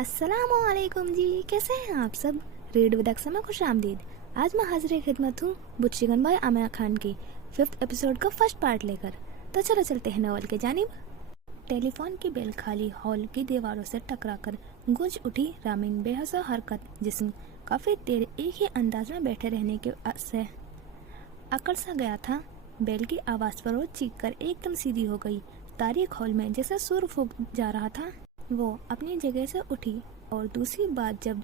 अस्सलाम वालेकुम जी, कैसे हैं आप सब। रीड विद अक्सर में खुश आमदीद। आज मैं हाजिर खिदमत हूँ बुच्चीगन भाई आमिर खान की 5th एपिसोड का फर्स्ट पार्ट लेकर। तो चलो चलते हैं नॉवल के जानिब। टेलीफोन की बेल खाली हॉल की दीवारों से टकराकर गूंज उठी। रामीन बेहसा हरकत जिस्म काफ़ी देर एक ही अंदाज में बैठे रहने के से अकड़ सा गया था। बेल की आवाज़ पर वो चीख कर एकदम सीधी हो गई। तारीख हॉल में जैसे सुर फूक जा रहा था। वो अपनी जगह से उठी और दूसरी बात जब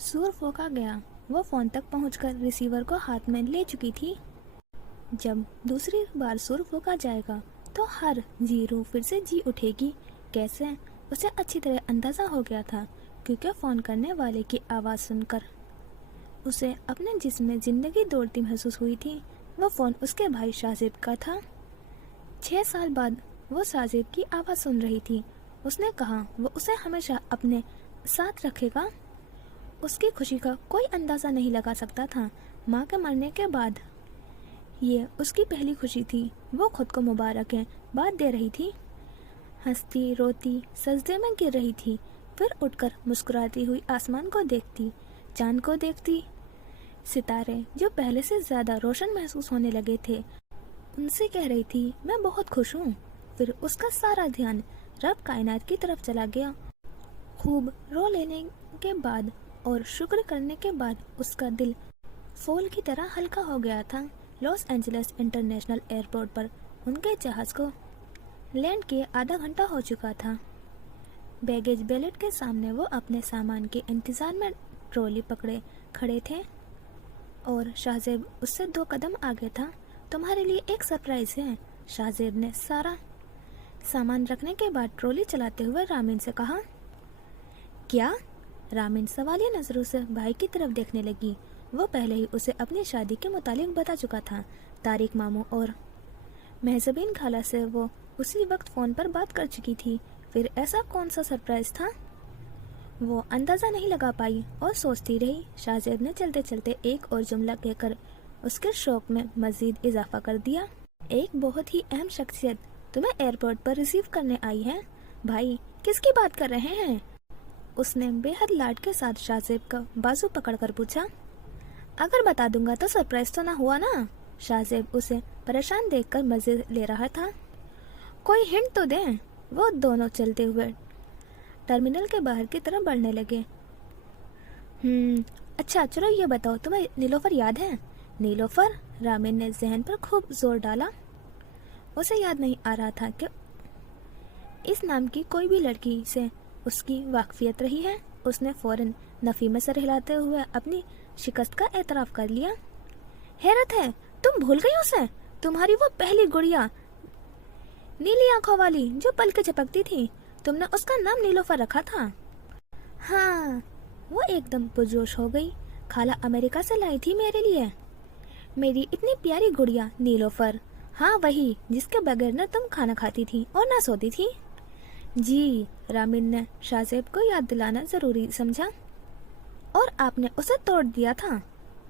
सुर फूका गया वो फ़ोन तक पहुंचकर रिसीवर को हाथ में ले चुकी थी। जब दूसरी बार सुर फूका जाएगा तो हर जीरो फिर से जी उठेगी। कैसे, उसे अच्छी तरह अंदाज़ा हो गया था, क्योंकि फ़ोन करने वाले की आवाज़ सुनकर उसे अपने जिस्म में ज़िंदगी दौड़ती महसूस हुई थी। वो फ़ोन उसके भाई शाहजेब का था। 6 साल बाद वो शाहजेब की आवाज़ सुन रही थी। उसने कहा वो उसे हमेशा अपने साथ रखेगा। उसकी खुशी का कोई अंदाज़ा नहीं लगा सकता था। माँ के मरने के बाद ये उसकी पहली खुशी थी। वो खुद को मुबारकें बात दे रही थी, हंसती रोती सजदे में गिर रही थी, फिर उठकर मुस्कुराती हुई आसमान को देखती, चांद को देखती। सितारे जो पहले से ज़्यादा रोशन महसूस होने लगे थे, उनसे कह रही थी मैं बहुत खुश हूँ। फिर उसका सारा ध्यान रब कायनात की तरफ चला गया। खूब रो लेने के बाद और शुक्र करने के बाद उसका दिल फूल की तरह हल्का हो गया था। लॉस एंजलिस इंटरनेशनल एयरपोर्ट पर उनके जहाज़ को लैंड किए आधा घंटा हो चुका था। बैगेज बेलेट के सामने वो अपने सामान के इंतज़ार में ट्रॉली पकड़े खड़े थे और शाहजेब उससे 2 कदम आगे था। तुम्हारे लिए एक सरप्राइज है, शाहजेब ने सारा सामान रखने के बाद ट्रॉली चलाते हुए रामीन से कहा। क्या? रामीन सवालिया नजरों से भाई की तरफ देखने लगी। वो पहले ही उसे अपनी शादी के मुतालिक बता चुका था। तारिक मामू और महजबीन खाला से वो उसी वक्त फ़ोन पर बात कर चुकी थी। फिर ऐसा कौन सा सरप्राइज था? वो अंदाज़ा नहीं लगा पाई और सोचती रही। शाहजेब ने चलते चलते एक और जुमला कहकर उसके शौक में मज़ीद इजाफा कर दिया। एक बहुत ही अहम शख्सियत तुम्हें एयरपोर्ट पर रिसीव करने आई है। भाई, किसकी बात कर रहे हैं? उसने बेहद लाड के साथ शाहजेब का बाजू पकड़कर पूछा। अगर बता दूंगा तो सरप्राइज तो ना हुआ ना। शाहजेब उसे परेशान देखकर मजे ले रहा था। कोई हिंट तो दें। वो दोनों चलते हुए टर्मिनल के बाहर की तरफ बढ़ने लगे। अच्छा चलो ये बताओ, तुम्हें नीलोफर याद है? नीलोफर? रामीन ने जहन पर खूब जोर डाला। उसे याद नहीं आ रहा था कि इस नाम की कोई भी लड़की से उसकी वाकफियत रही है। उसने फौरन नफी में सर हिलाते हुए अपनी शिकस्त का एतराफ़ कर लिया। हैरत है, तुम भूल गई उसे? तुम्हारी वो पहली गुड़िया, नीली आंखों वाली जो पल के झपकती थी, तुमने उसका नाम नीलोफर रखा था। हाँ, वो एकदम पुरजोश हो गई। खाला अमेरिका से लाई थी मेरे लिए मेरी इतनी प्यारी गुड़िया नीलोफर। हाँ, वही जिसके बगैर न तुम खाना खाती थी और ना सोती थी। जी, रामीन ने शाहजेब को याद दिलाना जरूरी समझा। और आपने उसे तोड़ दिया था।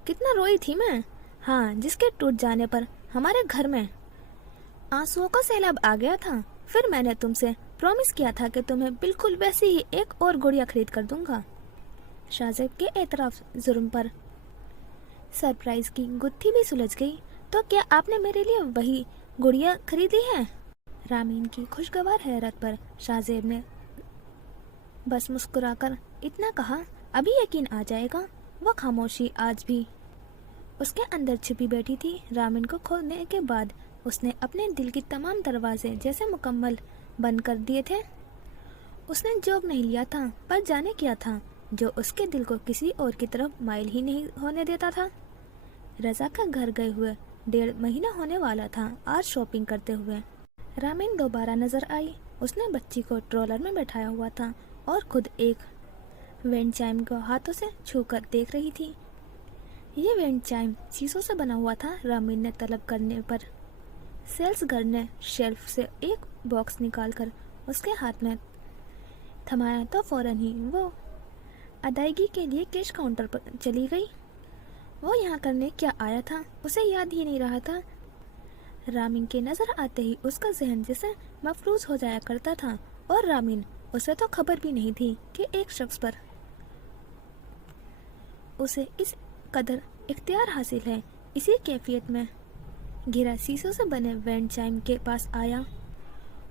कितना रोई थी मैं। हाँ, जिसके टूट जाने पर हमारे घर में आंसुओं का सैलाब आ गया था। फिर मैंने तुमसे प्रॉमिस किया था कि तुम्हें बिल्कुल वैसी ही एक और गुड़िया खरीद कर दूंगा। शाहजेब के एतराफ जुर्म पर सरप्राइज की गुत्थी भी सुलझ गई। तो क्या आपने मेरे लिए वही गुड़िया खरीदी है? रामीन की खुशगवार हैरत पर शाहजेब ने बस मुस्कुराकर इतना कहा, अभी यकीन आ जाएगा। वह खामोशी आज भी उसके अंदर छिपी बैठी थी। रामीन को खोने के बाद उसने अपने दिल की तमाम दरवाजे जैसे मुकम्मल बंद कर दिए थे। उसने जोग नहीं लिया था, पर जाने क्या था जो उसके दिल को किसी और की तरफ माइल ही नहीं होने देता था। रजा का घर गए हुए 1.5 महीना होने वाला था। आज शॉपिंग करते हुए रामीन दोबारा नजर आई। उसने बच्ची को ट्रॉलर में बैठाया हुआ था और खुद एक वेंड चाइम को हाथों से छूकर देख रही थी। ये वेंड चाइम शीशों से बना हुआ था। रामीन ने तलब करने पर सेल्स गर्ल ने शेल्फ से एक बॉक्स निकालकर उसके हाथ में थमाया तो फौरन ही वो अदायगी के लिए कैश काउंटर पर चली गई। वो यहाँ करने क्या आया था उसे याद ही नहीं रहा था। रामीन के नजर आते ही उसका जहन जैसे मफरूज हो जाया करता था और रामीन उसे तो खबर भी नहीं थी कि एक शख्स पर उसे इस कदर इख्तियार हासिल है। इसी कैफियत में घिरा शीशों से बने वैन चाइम के पास आया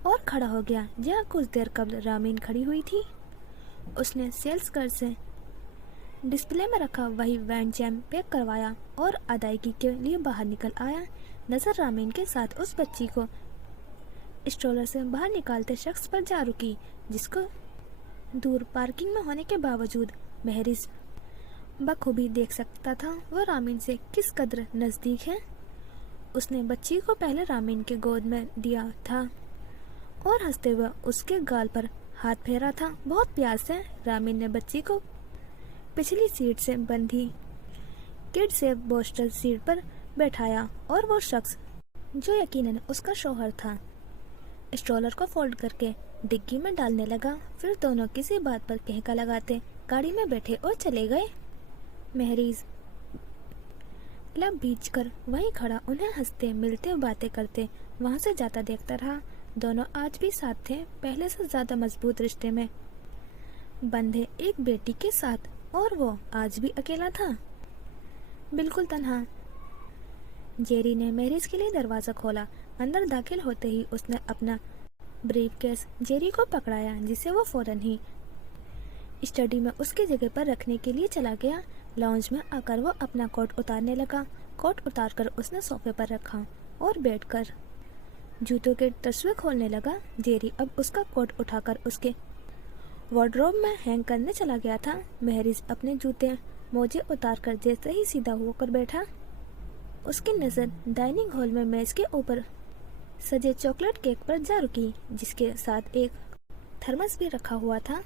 और खड़ा हो गया जहाँ कुछ देर कबल रामीन खड़ी हुई थी। उसने सेल्स गर्ल से डिस्प्ले में रखा वही वैन चाइम पैक करवाया और अदायगी के लिए बाहर निकल आया। नजर रामीन के साथ उस बच्ची को स्ट्रोलर से बाहर निकालते शख्स पर जा रुकी, जिसको दूर पार्किंग में होने के बावजूद महरिज बखूबी देख सकता था वो रामीन से किस कदर नजदीक है। उसने बच्ची को पहले रामीन के गोद में दिया था और हंसते हुए उसके गाल पर हाथ फेरा था। बहुत प्यार से रामीन ने बच्ची को पिछली सीट से बंधी किड सेफ बोस्टर सीट पर बैठाया और वो शख्स जो यकीनन उसका शौहर था स्ट्रोलर को फोल्ड करके डिग्गी में डालने लगा। फिर दोनों किसी बात पर कहका लगाते गाड़ी में बैठे और चले गए। महरीज लब बीच कर वहीं खड़ा उन्हें हंसते मिलते बातें करते वहां से जाता देखता रहा। दोनों आज भी साथ थे, पहले से ज्यादा मजबूत रिश्ते में बंधे एक बेटी के साथ, और वो आज भी अकेला था, बिल्कुल तन्हा। जेरी ने मैरिज के लिए दरवाजा खोला। अंदर दाखिल होते ही उसने अपना ब्रीफकेस जेरी को पकड़ाया, जिसे वो फौरन ही स्टडी में उसकी जगह पर रखने के लिए चला गया। लॉन्ज में आकर वो अपना कोट उतारने लगा। कोट उतारकर उसने सोफे पर रखा और बैठकर जूतों के तस्वे खोलने लगा। जेरी अब उसका कोट उठाकर उसके वार्डरोब में हैंग करने चला गया था। महरिज अपने जूते मोजे उतारकर जैसे ही सीधा होकर बैठा, उसकी नजर डाइनिंग हॉल में मेज के ऊपर सजे चॉकलेट केक पर जा रुकी, जिसके साथ एक थर्मस भी रखा हुआ था।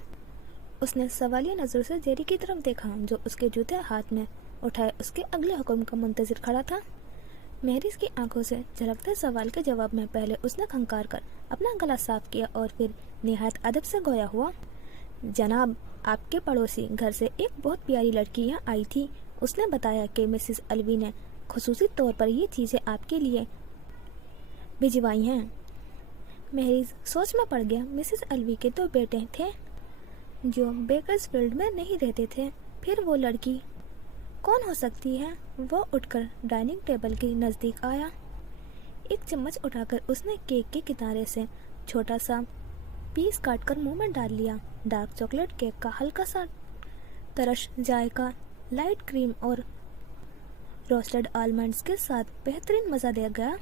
उसने सवालिया नजर से जेरी की तरफ देखा, जो उसके जूते हाथ में उठाए उसके अगले हुक्म का मुंतजिर खड़ा था। महरिज की आंखों से झलकते सवाल के जवाब में पहले उसने खंकार कर अपना गला साफ किया और फिर निहायत अदब से गोया हुआ, जनाब, आपके पड़ोसी घर से एक बहुत प्यारी लड़की यहाँ आई थी। उसने बताया कि मिसेस अलवी ने खुसूसी तौर पर ये चीजें आपके लिए भिजवाई हैं। महरिज सोच में पड़ गया। मिसेस अलवी के 2 बेटे थे जो बेकर्सफील्ड में नहीं रहते थे। फिर वो लड़की कौन हो सकती है? वो उठकर डाइनिंग टेबल के नजदीक आया। एक चम्मच उठाकर उसने केक के किनारे से छोटा सा पीस काटकर मुंह में डाल लिया। डार्क चॉकलेट केक का हल्का सा तरश जायका लाइट क्रीम और रोस्टेड आलमंड्स के साथ बेहतरीन मजा दे गया।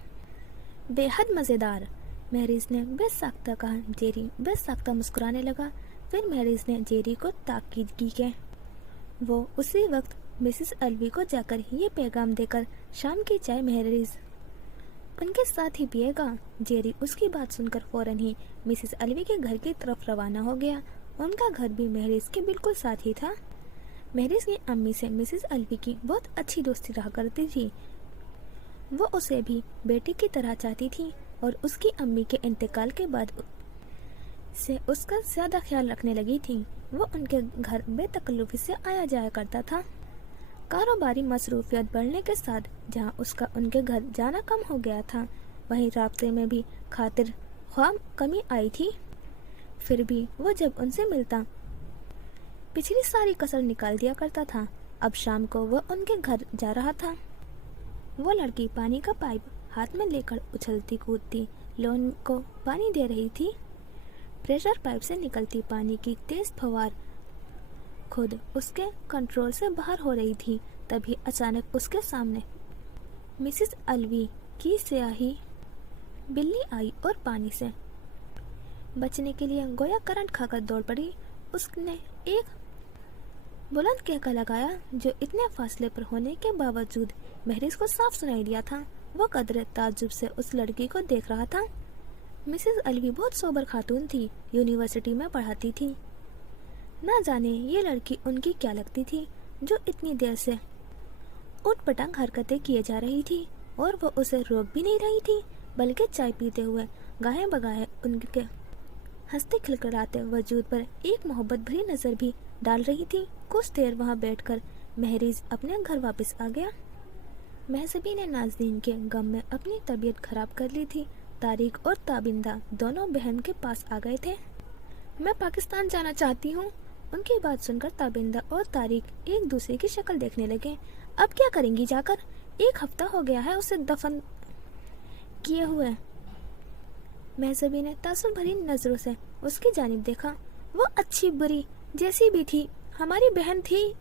बेहद मजेदार, महरिज ने बेसाख्ता कहा। जेरी बेसाख्ता मुस्कुराने लगा। फिर महरिज ने जेरी को ताकीद की कि वो उसी वक्त मिसेस अलवी को जाकर ये पैगाम देकर शाम की चाय महरिज उनके साथ ही पिएगा। जेरी उसकी बात सुनकर फौरन ही मिसेस अलवी के घर की तरफ रवाना हो गया। उनका घर भी महरिज के बिल्कुल साथ ही था। महरिज की अम्मी से मिसेस अलवी की बहुत अच्छी दोस्ती रहा करती थी। वो उसे भी बेटी की तरह चाहती थी और उसकी अम्मी के इंतकाल के बाद से उसका ज्यादा ख्याल रखने लगी थी। वो उनके घर बेतकल्लुफी से आया जाया करता था। कारोबारी मसरूफियत बढ़ने के साथ जहाँ उसका उनके घर जाना कम हो गया था, वहीं राब्ते में भी खातिर ख्वाह कमी आई थी। फिर भी वो जब उनसे मिलता पिछली सारी कसर निकाल दिया करता था। अब शाम को वो उनके घर जा रहा था। वो लड़की पानी का पाइप हाथ में लेकर उछलती कूदती लॉन को पानी दे रही थी। प्रेशर पाइप से निकलती पानी की तेज फवार खुद उसके कंट्रोल से बाहर हो रही थी। तभी अचानक उसके सामने मिसेस अलवी की स्याही बिल्ली आई और पानी से बचने के लिए गोया करंट खाकर दौड़ पड़ी। उसने एक बुलंद कहका लगाया जो इतने फासले पर होने के बावजूद महरिज को साफ सुनाई दिया था। वो कदरे ताज्जुब से उस लड़की को देख रहा था। मिसेस अलवी बहुत सोबर खातून थी, यूनिवर्सिटी में पढ़ाती थी। ना जाने ये लड़की उनकी क्या लगती थी जो इतनी देर से उटपटांग हरकतें किए जा रही थी, और वो उसे रोक भी नहीं रही थी, बल्कि चाय पीते हुए गाहे बगाहे उनके हंसते खिलखिलाते वजूद पर एक मोहब्बत भरी नजर भी डाल रही थी। कुछ देर वहां बैठकर महरिज अपने घर वापस आ गया। महजबी ने नाज़नीन के गम में अपनी तबीयत खराब कर ली थी। तारिक और ताबिंदा दोनों बहन के पास आ गए थे। मैं पाकिस्तान जाना चाहती हूँ। उनकी बात सुनकर ताबिंदा और तारिक एक दूसरे की शक्ल देखने लगे। अब क्या करेंगी जाकर? 1 हफ्ता हो गया है उसे दफन किए हुए। महजबी ने तासुब भरी नजरों से उसकी जानिब देखा। वो अच्छी बुरी जैसी भी थी हमारी बहन थी।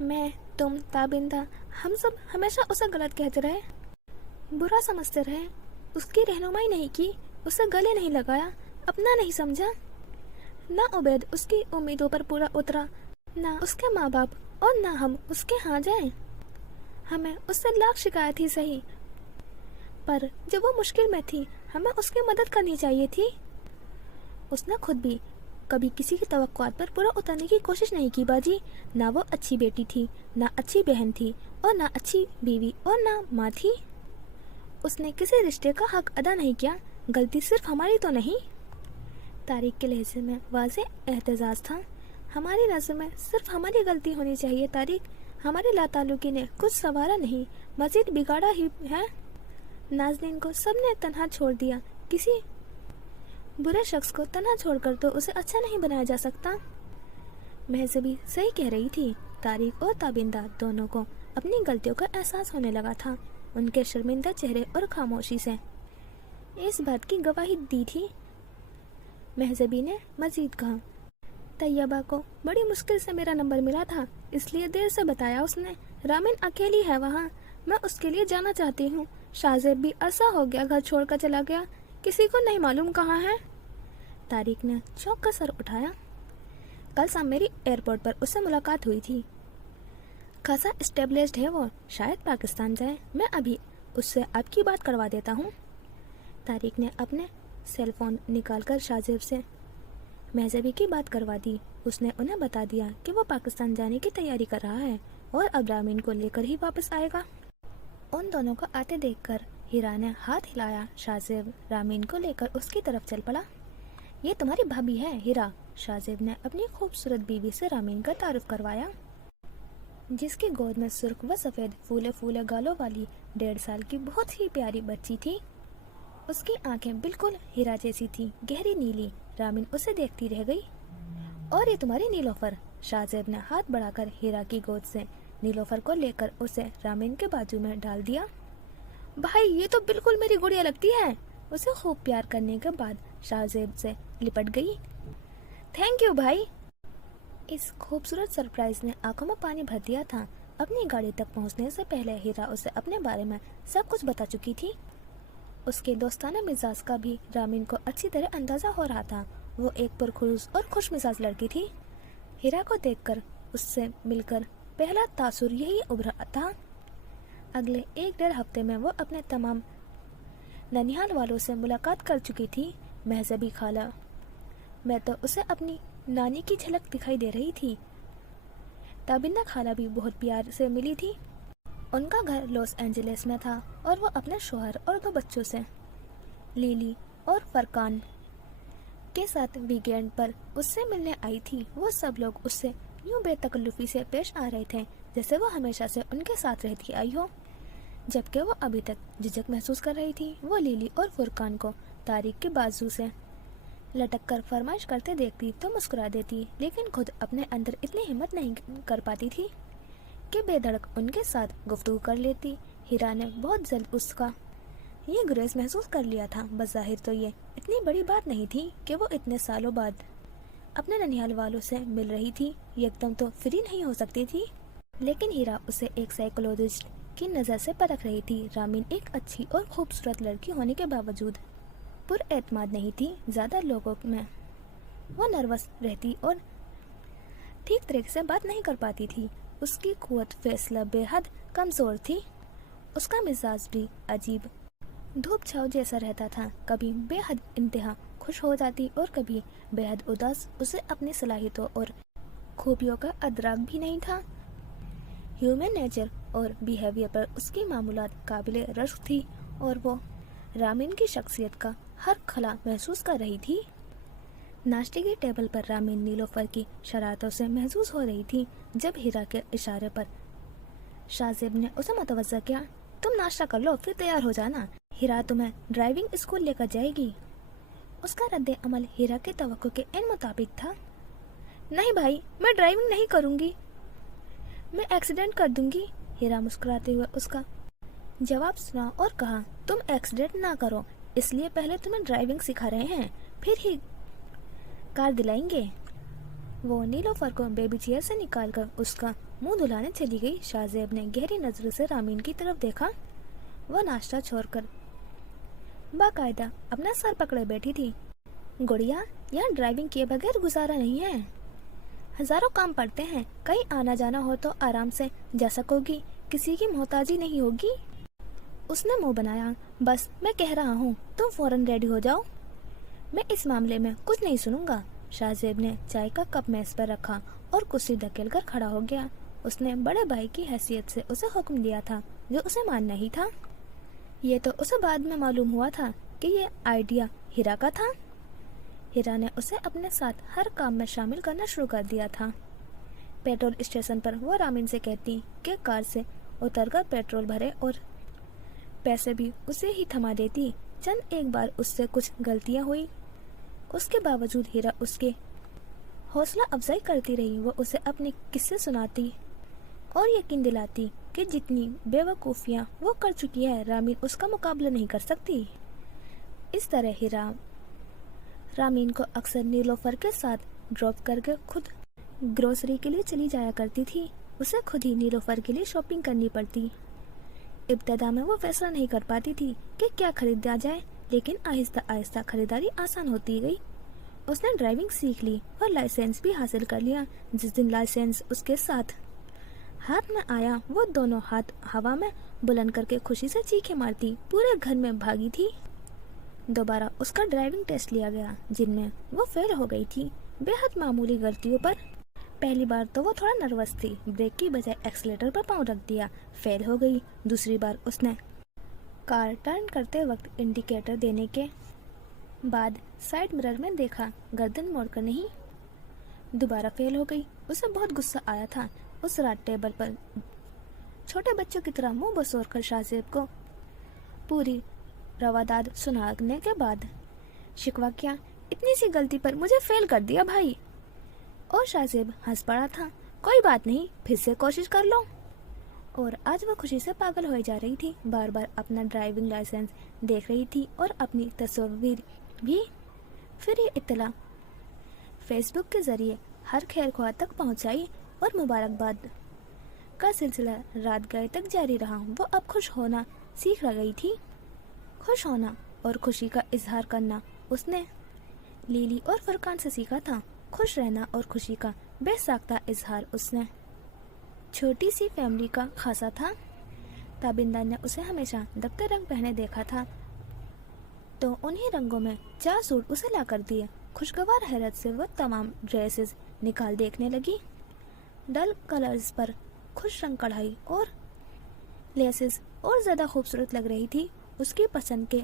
मैं, तुम, ताबिंदा, हम सब हमेशा उसे गलत कहते रहे, बुरा समझते रहे, उसकी रहनुमाई नहीं की, उसे गले नहीं लगाया, अपना नहीं समझा। ना उबैद उसकी उम्मीदों पर पूरा उतरा, ना उसके माँ बाप और ना हम उसके यहाँ जाएं। हमें उससे लाख शिकायत ही सही, पर जब वो मुश्किल में थी हमें उसकी मदद करनी चाहिए थी। उसने खुद भी कभी किसी की तवक्कुआत पर पूरा उतरने की कोशिश नहीं की बाजी। ना वो अच्छी बेटी थी, ना अच्छी बहन थी, और ना अच्छी बीवी और ना माँ थी। उसने किसी रिश्ते का हक अदा नहीं किया। गलती सिर्फ हमारी तो नहीं। तारिक के लहजे में वाज़े एहतजाज था। हमारी नज़र में सिर्फ हमारी गलती होनी चाहिए तारिक। हमारी लाताल्लुकी ने कुछ संवारा नहीं, मजीद बिगाड़ा ही है। नाज़नीन को सबने तन्हा छोड़ दिया। किसी बुरे शख्स को तन्हा छोड़कर तो उसे अच्छा नहीं बनाया जा सकता। महजबी सही कह रही थी। तारिक और ताबिंदा दोनों को अपनी गलतियों का एहसास होने लगा था। उनके शर्मिंदा चेहरे और खामोशी से इस बात की गवाही दी थी। महजबी ने मजीद कहा, तैयबा को बड़ी मुश्किल से मेरा नंबर मिला था, इसलिए देर से बताया उसने। रामिन अकेली है वहाँ, मैं उसके लिए जाना चाहती हूँ। शाहजेब भी अरसा हो गया घर छोड़कर चला गया, किसी को नहीं मालूम कहाँ है। तारिक ने चौंक कर सर उठाया। कल शाम मेरी एयरपोर्ट पर उससे मुलाकात हुई थी। खासा एस्टेब्लिश्ड है वो, शायद पाकिस्तान जाए। मैं अभी उससे आपकी बात करवा देता हूँ। तारिक ने अपने सेल फोन निकालकर शाहजेब से महजबी की बात करवा दी। उसने उन्हें बता दिया कि वो पाकिस्तान जाने की तैयारी कर रहा है और अब रामीन को लेकर ही वापस आएगा। उन दोनों को आते देखकर हीरा ने हाथ हिलाया। शाहजेब रामीन को लेकर उसकी तरफ चल पड़ा। ये तुम्हारी भाभी है हीरा। शाहजेब ने अपनी खूबसूरत बीवी से रामीन का तारुफ करवाया, जिसकी गोद में सुर्ख व सफ़ेद फूले फूले गालों वाली 1.5 साल की बहुत ही प्यारी बच्ची थी। उसकी आंखें बिल्कुल हीरा जैसी थी, गहरी नीली। रामीन उसे देखती रह गई। और ये तुम्हारी नीलोफर। शाहजेब ने हाथ बढ़ाकर हीरा की गोद से नीलोफर को लेकर उसे रामीन के बाजू में डाल दिया। भाई ये तो बिल्कुल मेरी गुड़िया लगती है। उसे खूब प्यार करने के बाद शाहजेब से लिपट गई। थैंक यू भाई। इस खूबसूरत सरप्राइज ने आंखों में पानी भर दिया था। अपनी गाड़ी तक पहुंचने से पहले हीरा उसे अपने बारे में सब कुछ बता चुकी थी। उसके दोस्ताना मिजाज का भी रामीन को अच्छी तरह अंदाजा हो रहा था। वो एक पुरखुरूस और खुश मिजाज लड़की थी। हीरा को देखकर उससे मिलकर पहला तासुर यही उभरा था। अगले 1-1.5 हफ्ते में वो अपने तमाम ननिहाल वालों से मुलाकात कर चुकी थी। महजबी खाला मैं तो उसे अपनी नानी की झलक दिखाई दे रही थी। ताबिंदा खाला भी बहुत प्यार से मिली थी। उनका घर लॉस एंजलिस में था और वो अपने शोहर और 2 बच्चों से लिली और फरकान के साथ वीकेंड पर उससे मिलने आई थी। वो सब लोग उससे यूं बेतकल्लुफी से पेश आ रहे थे जैसे वो हमेशा से उनके साथ रहती आई हो, जबकि वो अभी तक झिझक महसूस कर रही थी। वो लिली और फुरकान को तारिक के बाजू से लटक कर फरमाइश करते देखती तो मुस्कुरा देती, लेकिन खुद अपने अंदर इतनी हिम्मत नहीं कर पाती थी कि बेधड़क उनके साथ गुफ्तगू कर लेती। हीरा ने बहुत जल्द उसका ये गुरेज महसूस कर लिया था। बज़ाहिर तो ये इतनी बड़ी बात नहीं थी कि वो इतने सालों बाद अपने ननिहाल वालों से मिल रही थी। एकदम तो फ्री नहीं हो सकती थी, लेकिन हीरा उसे एक साइकोलॉजिस्ट की नज़र से परख रही थी। रामीन एक अच्छी और खूबसूरत लड़की होने के बावजूद पुरएतमाद नहीं थी। ज़्यादा लोगों में वो नर्वस रहती और ठीक तरीके से बात नहीं कर पाती थी। उसकी कुव्वत फैसला बेहद कमज़ोर थी। उसका मिजाज भी अजीब धूप छाव जैसा रहता था। कभी बेहद इंतहा खुश हो जाती और कभी बेहद उदास। उसे अपनी सलाहियतों और खूबियों का अदराक भी नहीं था। ह्यूमन नेचर और बिहेवियर पर उसकी मामूलात काबिले रश्क थी और वो रामीन की शख्सियत का हर खला महसूस कर रही थी। नाश्ते की टेबल पर रामीन नीलोफर की शरारतों से महसूस हो रही थी जब हीरा के इशारे पर शाहजेब ने उसे मुतवज्जा किया। तुम नाश्ता कर लो फिर तैयार हो जाना, हीरा तुम्हें ड्राइविंग स्कूल लेकर जाएगी। उसका रद्द अमल हीरा के तवक्को के इन मुताबिक था। नहीं भाई, मैं ड्राइविंग नहीं करूंगी, मैं एक्सीडेंट कर दूंगी। हीरा मुस्कुराते हुए उसका जवाब सुना और कहा, तुम एक्सीडेंट ना करो, इसलिए पहले तुम्हें ड्राइविंग सिखा रहे हैं, फिर ही कार दिलाएंगे। वो नीलोफर को बेबी चेयर से निकालकर उसका मुंह धुलाने चली गई। शाहजेब ने गहरी नजरों से रामीन की तरफ देखा। वह नाश्ता छोड़कर बाकायदा अपना सर पकड़े बैठी थी। गुड़िया, यहाँ ड्राइविंग किए बगैर गुजारा नहीं है, हजारों काम पड़ते हैं, कहीं आना जाना हो तो आराम से जा सकोगी, किसी की मोहताजी नहीं होगी। उसने मुंह बनाया। बस मैं कह रहा हूँ, तुम फौरन रेडी हो जाओ, मैं इस मामले में कुछ नहीं सुनूंगा। शाहजेब ने चाय का कप मेज पर रखा और कुर्सी धकेल कर खड़ा हो गया। उसने बड़े भाई की हैसियत से उसे हुक्म दिया था, जो उसे मानना ही था। ये तो उसे बाद में मालूम हुआ था कि ये आइडिया हीरा का था। हीरा ने उसे अपने साथ हर काम में शामिल करना शुरू कर दिया था। पेट्रोल स्टेशन पर वो रामीन से कहती कि कार से उतरकर पेट्रोल भरे और पैसे भी उसे ही थमा देती। चंद एक बार उससे कुछ गलतियां हुई, उसके बावजूद हीरा उसके हौसला अफजाई करती रही। वो उसे अपने किस्से सुनाती और यकीन दिलाती कि जितनी बेवकूफ़ियाँ वो कर चुकी है, रामीन उसका मुकाबला नहीं कर सकती। इस तरह हीरा रामीन को अक्सर नीलोफर के साथ ड्रॉप करके खुद ग्रोसरी के लिए चली जाया करती थी। उसे खुद ही नीलोफर के लिए शॉपिंग करनी पड़ती। इब्तदा में वो फैसला नहीं कर पाती थी कि क्या खरीदा जाए, लेकिन आहिस्ता आहिस्ता खरीदारी आसान होती गई। उसने ड्राइविंग सीख ली और लाइसेंस भी हासिल कर लिया। जिस दिन लाइसेंस उसके साथ हाथ में आया, वो दोनों हाथ हवा में बुलंद करके खुशी से चीखें मारती पूरे घर में भागी थी। दोबारा उसका ड्राइविंग टेस्ट लिया गया, जिनमें वो फेल हो गई थी, बेहद मामूली गलतियों पर। पहली बार तो वो थोड़ा नर्वस थी, ब्रेक की बजाय एक्सीलेटर पर पाँव रख दिया, फेल हो गई। दूसरी बार उसने कार टर्न करते वक्त इंडिकेटर देने के बाद साइड मिरर में देखा, गर्दन मोड़कर नहीं, दोबारा फेल हो गई। उसे बहुत गुस्सा आया था। उस रात टेबल पर छोटे बच्चों की तरह मुंह बसोर कर शाहजेब को पूरी रवादाद सुनाने के बाद शिकवा किया, इतनी सी गलती पर मुझे फेल कर दिया भाई। और शाहजेब हंस पड़ा था। कोई बात नहीं, फिर से कोशिश कर लो। और आज वह खुशी से पागल हो जा रही थी, बार बार अपना ड्राइविंग लाइसेंस देख रही थी और अपनी तस्वीर भी। फिर ये इत्तला फेसबुक के जरिए हर खैर ख्वाह तक पहुंचाई और मुबारकबाद का सिलसिला रात गए तक जारी रहा। वो अब खुश होना सीख गई थी। खुश होना और खुशी का इजहार करना उसने लीली और फरकान से सीखा था। खुश रहना और खुशी का बेसाख्ता इजहार उसने छोटी सी फैमिली का खासा था। ताबिंदा ने उसे हमेशा दफ्तर रंग पहने देखा था, तो उन्हीं रंगों में 4 सूट उसे ला कर दिए। खुशगवार हैरत से वह तमाम ड्रेसेस निकाल देखने लगी। डल कलर्स पर खुश रंग कढ़ाई और लेसेस और ज़्यादा खूबसूरत लग रही थी। उसकी पसंद के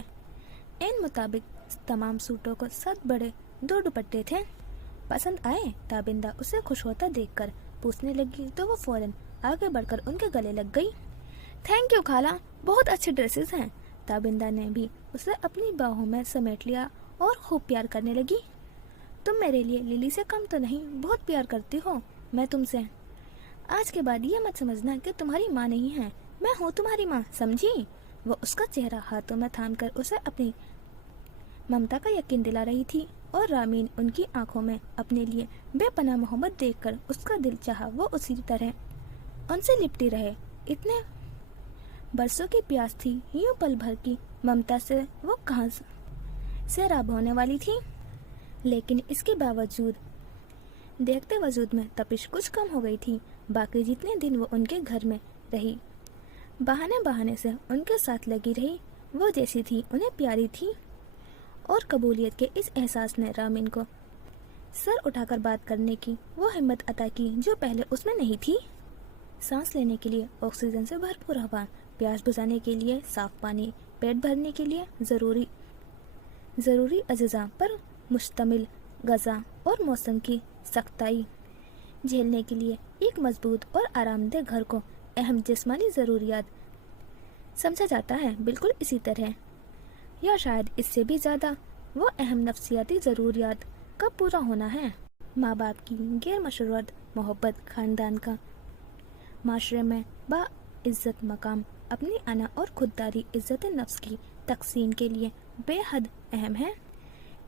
इन मुताबिक तमाम सूटों को 7 बड़े 2 दुपट्टे थे। पसंद आए? ताबिंदा उसे खुश होता देखकर पूछने लगी, तो वो फौरन आगे बढ़कर उनके गले लग गई। थैंक यू खाला, बहुत अच्छे ड्रेसेस हैं। ताबिंदा ने भी उसे अपनी बाहों में समेट लिया और खूब प्यार करने लगी। तुम मेरे लिए लिली से कम तो नहीं, बहुत प्यार करती हो। मैं तुमसे आज के बाद ये मत समझना कि तुम्हारी माँ नहीं है, मैं हूँ तुम्हारी माँ, समझी? वो उसका चेहरा हाथों में थामकर उसे अपनी ममता का यकीन दिला रही थी और रामीन उनकी आंखों में अपने लिए बेपनाह मोहब्बत देखकर उसका दिल चाहा वो उसी तरह उनसे लिपटी रहे। इतने बरसों की प्यास थी, यूं पल भर की ममता से वो कहाँ से राब होने वाली थी। लेकिन इसके बावजूद देखते वजूद में तपिश कुछ कम हो गई थी। बाकी जितने दिन वो उनके घर में रही, बहाने बहाने से उनके साथ लगी रही, वो जैसी थी उन्हें प्यारी थी। और कबूलियत के इस एहसास ने रामीन को सर उठाकर बात करने की वो हिम्मत अता की जो पहले उसमें नहीं थी। सांस लेने के लिए ऑक्सीजन से भरपूर हवा, प्यास बुझाने के लिए साफ पानी, पेट भरने के लिए ज़रूरी अज़्ज़ा पर मुश्तमिल ग़ज़ा और मौसम की सख्ताई झेलने के लिए एक मजबूत और आरामदेह घर को अहम जिस्मानी ज़रूरियात समझा जाता है। बिल्कुल इसी तरह या शायद इससे भी ज़्यादा وہ اہم نفسیاتی ضروریات کا پورا ہونا ہے۔ ماں باپ کی غیر مشروط محبت خاندان کا معاشرے میں با عزت مقام، اپنی انا اور خودداری عزت نفس کی تقسیم کے لیے بے حد اہم ہے۔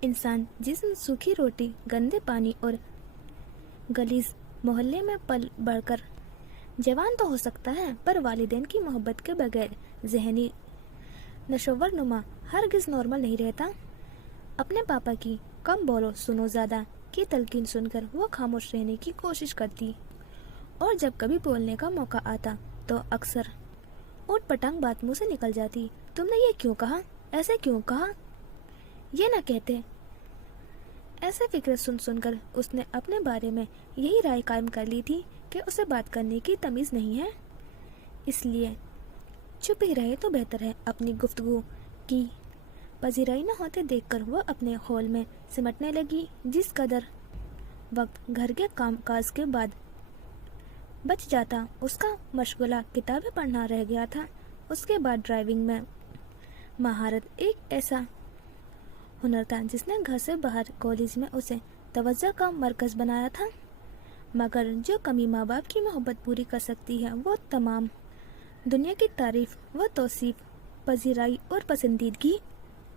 انسان جسم سوکھی روٹی، گندے پانی اور گلیز محلے میں پل بڑھ کر جوان تو ہو سکتا ہے، پر والدین کی محبت کے بغیر ذہنی نشوور نما ہرگز نارمل نہیں رہتا۔ اپنے پاپا کی کم بولو سنو زیادہ کی تلقین سن کر وہ خاموش رہنے کی کوشش کرتی، اور جب کبھی بولنے کا موقع آتا تو اکثر اوٹ پٹانگ بات منہ سے نکل جاتی۔ تم نے یہ کیوں کہا؟ ایسے کیوں کہا؟ یہ نہ کہتے۔ ایسے فکرے سن سن کر اس نے اپنے بارے میں یہی رائے قائم کر لی تھی کہ اسے بات کرنے کی تمیز نہیں ہے، اس لیے چپ ہی رہے تو بہتر ہے۔ اپنی گفتگو کی پذیرائی نہ ہوتے دیکھ کر وہ اپنے ہال میں سمٹنے لگی۔ جس قدر وقت گھر کے کام کاج کے بعد بچ جاتا، اس کا مشغلہ کتابیں پڑھنا رہ گیا تھا۔ اس کے بعد ڈرائیونگ میں مہارت ایک ایسا ہنر تھا جس نے گھر سے باہر کالج میں اسے توجہ کا مرکز بنایا تھا، مگر جو کمی ماں باپ کی محبت پوری کر سکتی ہے وہ تمام دنیا کی تعریف و توصیف، پذیرائی اور پسندیدگی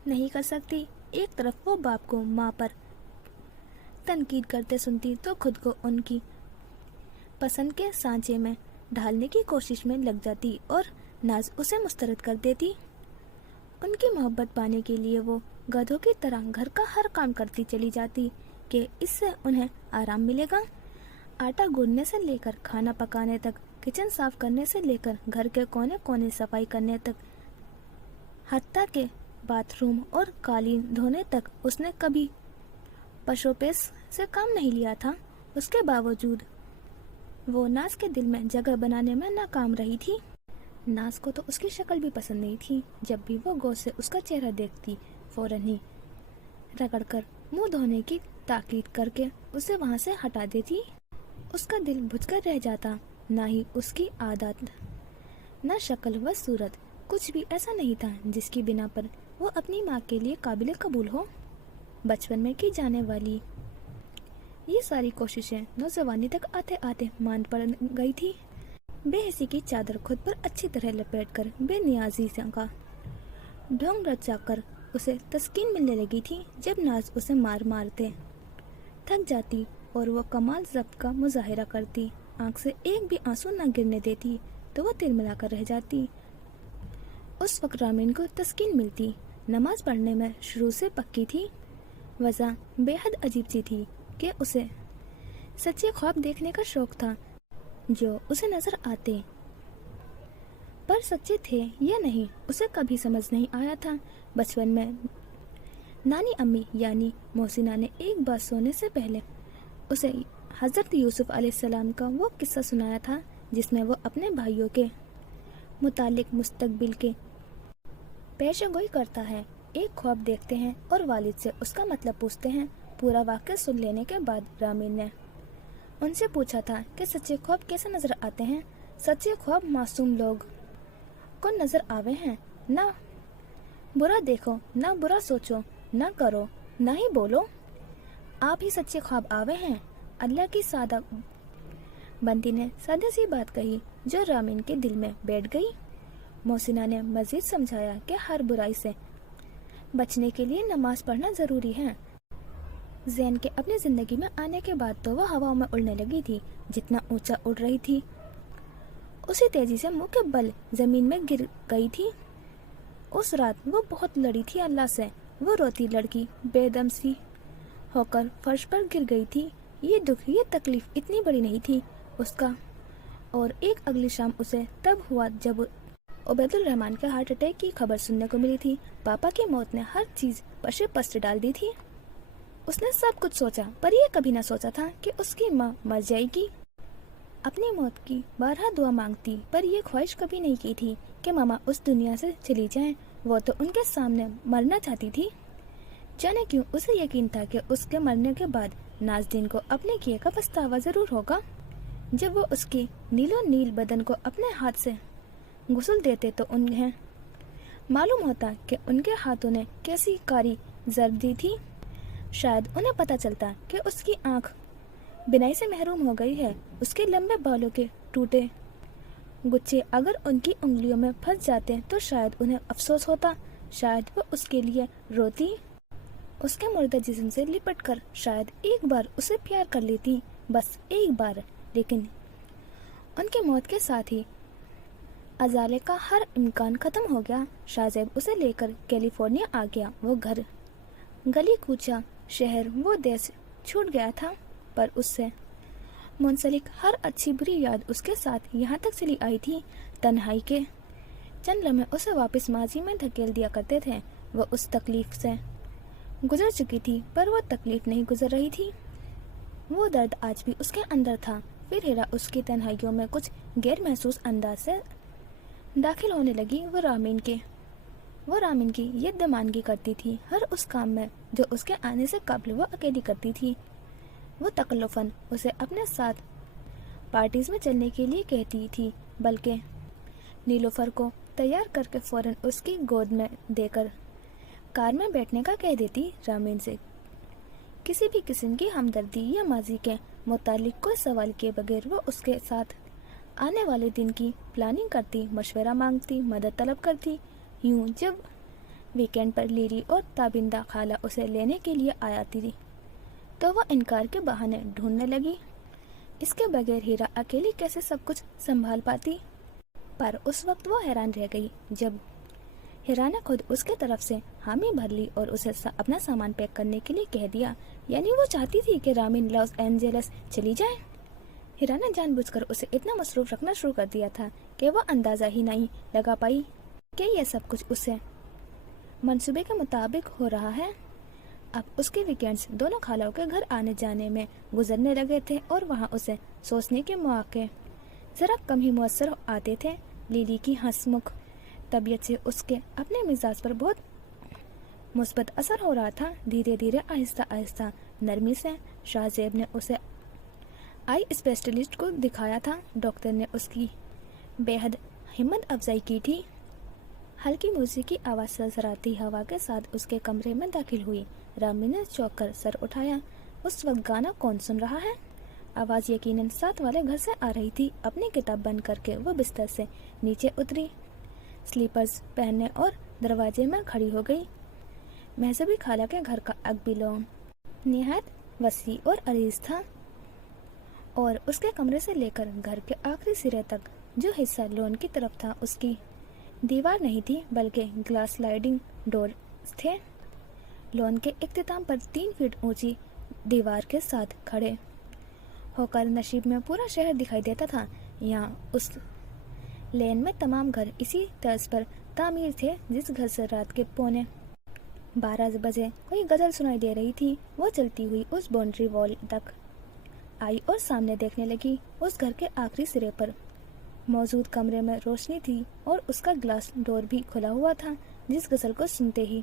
نہیں کر سکتی۔ ایک طرف وہ باپ کو ماں پر تنقید کرتے سنتی تو خود کو ان کی پسند کے سانچے میں ڈھالنے کی کوشش میں لگ جاتی اور ناز اسے مسترد کر دیتی۔ ان کی محبت پانے کے لیے وہ گدھوں کی طرح گھر کا ہر کام کرتی چلی جاتی کہ اس سے انہیں آرام ملے گا۔ آٹا گوندنے سے لے کر کھانا پکانے تک، کچن صاف کرنے سے لے کر گھر کے کونے کونے صفائی کرنے تک، حتیٰ کہ باتھ روم اور قالین دھونے تک اس نے کبھی پشوپیش سے کام نہیں لیا تھا۔ اس کے باوجود وہ ناز کے دل میں جگہ بنانے میں ناکام رہی تھی۔ ناز کو تو اس کی شکل بھی پسند نہیں تھی۔ جب بھی وہ غور سے اس کا چہرہ دیکھتی، فوراً ہی رگڑ کر منہ دھونے کی تاکید کر کے اسے وہاں سے ہٹا دیتی۔ اس کا دل بجھ کر رہ جاتا۔ نہ ہی اس کی عادت، نہ شکل و صورت، کچھ بھی ایسا نہیں تھا جس کی بنا پر وہ اپنی ماں کے لیے قابل قبول ہو۔ بچپن میں کی جانے والی یہ ساری کوششیں نوجوانی تک آتے آتے ماند پڑ گئی تھی۔ بے حسی کی چادر خود پر اچھی طرح لپیٹ کر بے نیازی کا ڈھونگ رچا کر اسے تسکین ملنے لگی تھی۔ جب ناز اسے مار مارتے تھک جاتی اور وہ کمال ضبط کا مظاہرہ کرتی، آنکھ سے ایک بھی آنسو نہ گرنے دیتی، تو وہ تل ملا کر رہ جاتی۔ اس وقت رامین کو تسکین ملتی۔ نماز پڑھنے میں شروع سے پکی تھی۔ وجہ بے حد عجیب سی تھی کہ اسے سچے خواب دیکھنے کا شوق تھا جو اسے نظر آتے، پر سچے تھے یا نہیں اسے کبھی سمجھ نہیں آیا تھا۔ بچپن میں نانی امی یعنی محسنہ نے ایک بار سونے سے پہلے اسے حضرت یوسف علیہ السلام کا وہ قصہ سنایا تھا جس میں وہ اپنے بھائیوں کے متعلق مستقبل کے پیش گوئی کرتا ہے۔ ایک خواب دیکھتے ہیں اور والد سے اس کا مطلب پوچھتے ہیں۔ پورا واقعہ سن لینے کے بعد رامین نے ان سے پوچھا تھا کہ سچے خواب کیسے نظر آتے ہیں۔ سچے خواب معصوم لوگ کو نظر آوے ہیں، نہ برا دیکھو، نہ برا سوچو، نہ کرو، نہ ہی بولو، آپ ہی سچے خواب آوے ہیں۔ اللہ کی سادہ بندی نے سادہ سی بات کہی جو رامین کے دل میں بیٹھ گئی۔ محسنہ نے مزید سمجھایا کہ ہر برائی سے بچنے کے لیے نماز پڑھنا ضروری ہے۔ زین کے اپنی زندگی میں آنے کے بعد تو وہ ہواؤں میں اڑنے لگی تھی۔ جتنا اونچا اڑ رہی تھی اسی تیزی سے منہ کے بل زمین میں گر گئی تھی۔ اس رات وہ بہت لڑی تھی اللہ سے۔ وہ روتی لڑکی بے دم سی ہو کر فرش پر گر گئی تھی۔ یہ دکھ، یہ تکلیف اتنی بڑی نہیں تھی اس کا۔ اور ایک اگلی شام اسے تب ہوا جب عبید الرحمن کے ہارٹ اٹیک کی خبر سننے کو ملی تھی۔ پاپا کی موت نے ہر چیز پشے پست ڈال دی تھی۔ اس نے سب کچھ سوچا، پر یہ کبھی نہ سوچا تھا کہ اس کی ماں مر جائے گی۔ اپنی موت کی بارہا دعا مانگتی، پر یہ خواہش کبھی نہیں کی تھی کہ ماما اس دنیا سے چلی جائیں۔ وہ تو ان کے سامنے مرنا چاہتی تھی۔ جانے کیوں اسے یقین تھا کہ اس کے مرنے کے بعد نازدین کو اپنے کیے کا پچھتاوا ضرور ہوگا۔ جب وہ اس کی نیلو نیل بدن کو اپنے ہاتھ سے غسل دیتے تو انہیں معلوم ہوتا کہ ان کے ہاتھوں نے کیسی کاری ضرب دی تھی۔ شاید انہیں پتہ چلتا کہ اس کی آنکھ بینائی سے محروم ہو گئی ہے۔ اس کے لمبے بالوں کے ٹوٹے گچھے اگر ان کی انگلیوں میں پھنس جاتے تو شاید انہیں افسوس ہوتا، شاید وہ اس کے لیے روتی، اس کے مردہ جسم سے لپٹ کر شاید ایک بار اسے پیار کر لیتی، بس ایک بار۔ لیکن ان کی موت کے ساتھ ہی ازالے کا ہر امکان ختم ہو گیا۔ شاہ زیب اسے لے کر کیلیفورنیا آ گیا۔ وہ گھر، گلی کوچہ، شہر، وہ دیس چھوٹ گیا تھا، پر اس سے منسلک ہر اچھی بری یاد اس کے ساتھ یہاں تک چلی آئی تھی۔ تنہائی کے چند لمحے اسے واپس ماضی میں دھکیل دیا کرتے تھے۔ وہ اس تکلیف سے گزر چکی تھی، پر وہ تکلیف نہیں گزر رہی تھی۔ وہ درد آج بھی اس کے اندر تھا۔ پھر ہیرا اس کی تنہائیوں میں کچھ غیر محسوس انداز سے داخل ہونے لگی۔ وہ رامین کی یدمانگی کرتی تھی ہر اس کام میں جو اس کے آنے سے قبل وہ اکیلی کرتی تھی۔ وہ تکلفاً اسے اپنے ساتھ پارٹیز میں چلنے کے لیے کہتی تھی، بلکہ نیلوفر کو تیار کر کے فوراً اس کی گود میں دے کر کار میں بیٹھنے کا کہہ دیتی۔ رامین سے کسی بھی قسم کی ہمدردی یا ماضی کے متعلق کوئی سوال کیے بغیر وہ اس کے ساتھ آنے والے دن کی پلاننگ کرتی، مشورہ مانگتی، مدد طلب کرتی۔ یوں جب ویکینڈ پر لیری اور تابندہ خالہ اسے لینے کے لیے آتی تھی تو وہ انکار کے بہانے ڈھونڈنے لگی۔ اس کے بغیر ہیرا اکیلی کیسے سب کچھ سنبھال پاتی؟ پر اس وقت وہ حیران رہ گئی جب ہیرا نے خود اس کے طرف سے حامی بھر لی اور اسے اپنا سامان پیک کرنے کے لیے کہہ دیا۔ یعنی وہ چاہتی تھی کہ رامین لاس اینجلس چلی جائے۔ ہیرا نے جان بوجھ کر اسے اتنا مصروف رکھنا شروع کر دیا تھا کہ وہ اندازہ ہی نہیں لگا پائی کہ یہ سب کچھ اسے منصوبے کے مطابق ہو رہا ہے۔ اب اس کے ویکینڈز دونوں خالوں کے گھر آنے جانے میں گزرنے لگے تھے اور وہاں اسے سوچنے کے مواقع ذرا کم ہی میسر آتے تھے۔ لیلی کی ہنس مکھ طبیعت سے اس کے اپنے مزاج پر بہت مثبت اثر ہو رہا تھا۔ دھیرے دھیرے آہستہ آہستہ نرمی سے شاہ زیب نے اسے آئی اسپیشلسٹ کو دکھایا تھا۔ ڈاکٹر نے اس کی بے حد ہمت افزائی کی تھی۔ ہلکی موسیقی آواز سرسراتی ہوا کے ساتھ اس کے کمرے میں داخل ہوئی۔ رامین نے چونک کر سر اٹھایا۔ اس وقت گانا کون سن رہا ہے؟ آواز یقیناً ساتھ والے گھر سے آ رہی تھی۔ اپنی کتاب بند کر کے وہ بستر سے نیچے اتری، سلیپرز پہننے اور دروازے میں کھڑی ہو گئی۔ مہذبی خالہ کے گھر کا عقبی لون نہایت وسیع اور عریض تھا، اور اس کے کمرے سے لے کر گھر کے آخری سرے تک جو حصہ لون کی طرف تھا اس کی دیوار نہیں تھی بلکہ گلاس سلائڈنگ ڈورز تھے۔ لون کے اختتام پر 3 فٹ اونچی دیوار کے ساتھ کھڑے ہو کر نشیب میں پورا شہر دکھائی دیتا تھا۔ یہاں اس لین میں تمام گھر اسی طرز پر تعمیر تھے جس گھر سے رات کے 11:15 بجے کوئی غزل سنائی دے رہی تھی۔ وہ چلتی ہوئی اس باؤنڈری وال تک آئی اور سامنے دیکھنے لگی۔ اس گھر کے آخری سرے پر موجود کمرے میں روشنی تھی اور اس کا گلاس ڈور بھی کھلا ہوا تھا۔ جس غزل کو سنتے ہی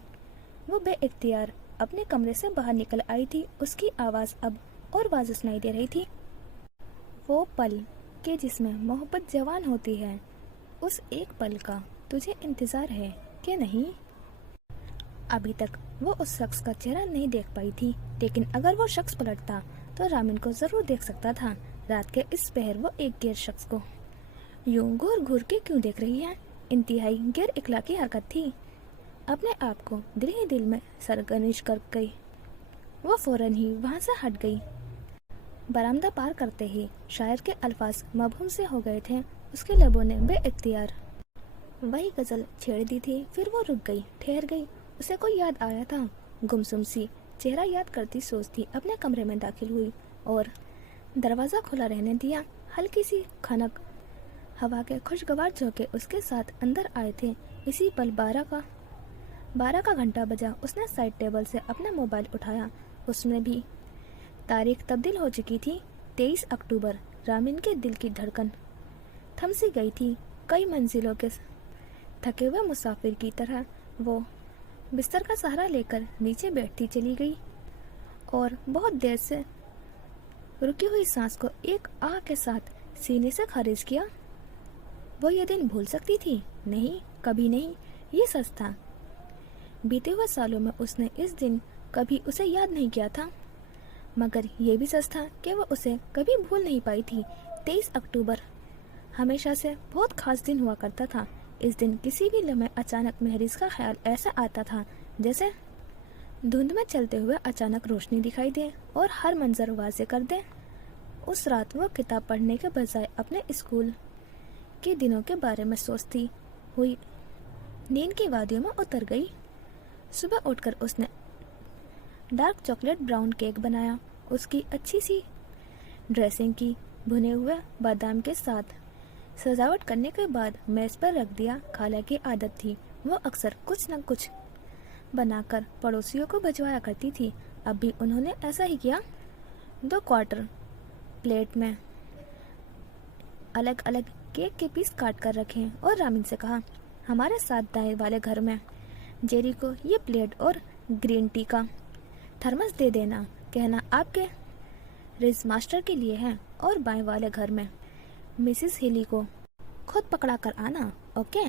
وہ بے اختیار اپنے کمرے سے باہر نکل آئی تھی، اس کی آواز اب اور واضح سنائی دے رہی تھی۔ وہ پل کہ جس میں محبت جوان ہوتی ہے، اس ایک پل کا تجھے انتظار ہے کہ نہیں؟ ابھی تک وہ اس شخص کا چہرہ نہیں دیکھ پائی تھی، لیکن اگر وہ شخص پلٹتا تو رامین کو ضرور دیکھ سکتا تھا۔ رات کے اس پہر وہ ایک غیر شخص کو یوں گھور گھور کے کیوں دیکھ رہی ہے؟ انتہائی غیر اخلاقی حرکت تھی۔ اپنے آپ کو دل ہی دل میں سرزنش کر گئی۔ وہ فوراً ہی وہاں سے ہٹ گئی۔ برآمدہ پار کرتے ہی شاعر کے الفاظ مبہم سے ہو گئے تھے۔ اس کے لبوں نے بے اختیار وہی غزل چھیڑ دی تھی۔ پھر وہ رک گئی، ٹھہر گئی۔ اسے کوئی یاد آیا تھا۔ گمسم سی چہرہ یاد کرتی سوچتی اپنے کمرے میں داخل ہوئی اور دروازہ کھلا رہنے دیا۔ ہلکی سی کھنک ہوا کے خوشگوار جھونکے اس کے ساتھ اندر آئے تھے۔ اسی پل 12 کا گھنٹہ بجا۔ اس نے سائڈ ٹیبل سے اپنا موبائل اٹھایا۔ اس میں بھی تاریخ تبدیل ہو چکی تھی۔ 23 اکتوبر۔ رامین کے دل کی دھڑکن تھم سی گئی تھی۔ کئی منزلوں کے تھکے ہوئے مسافر کی طرح وہ بستر کا سہارا لے کر نیچے بیٹھتی چلی گئی اور بہت دیر سے رکی ہوئی سانس کو ایک آہ کے ساتھ سینے سے خارج کیا۔ وہ یہ دن بھول سکتی تھی؟ نہیں، کبھی نہیں۔ یہ سچ تھا बीते हुए सालों में उसने इस दिन कभी उसे याद नहीं किया था, मगर ये भी सच था कि वह उसे कभी भूल नहीं पाई थी। 23 अक्टूबर हमेशा से बहुत खास दिन हुआ करता था। इस दिन किसी भी लम्हे अचानक महरीज का ख्याल ऐसा आता था जैसे धुंध में चलते हुए अचानक रोशनी दिखाई दे और हर मंजर वाज़े कर दे। उस रात वो किताब पढ़ने के बजाय अपने स्कूल के दिनों के बारे में सोचती हुई नींद की वादियों में उतर गई। सुबह उठकर उसने डार्क चॉकलेट ब्राउन केक बनाया। उसकी अच्छी सी ड्रेसिंग की, भुने हुए बादाम के साथ सजावट करने के बाद मेज पर रख दिया। खाला की आदत थी, वो अक्सर कुछ न कुछ बनाकर पड़ोसियों को भिजवाया करती थी। अब भी उन्होंने ऐसा ही किया। 2 क्वार्टर प्लेट में अलग अलग केक के पीस काट कर रखे और रामीन से कहा, हमारे साथ दाएं वाले घर में जेरी को ये प्लेट और ग्रीन टी का थर्मस दे देना, कहना आपके रिज मास्टर के लिए है, और बाएं वाले घर में मिसिस हिली को खुद पकड़ा कर आना, ओके।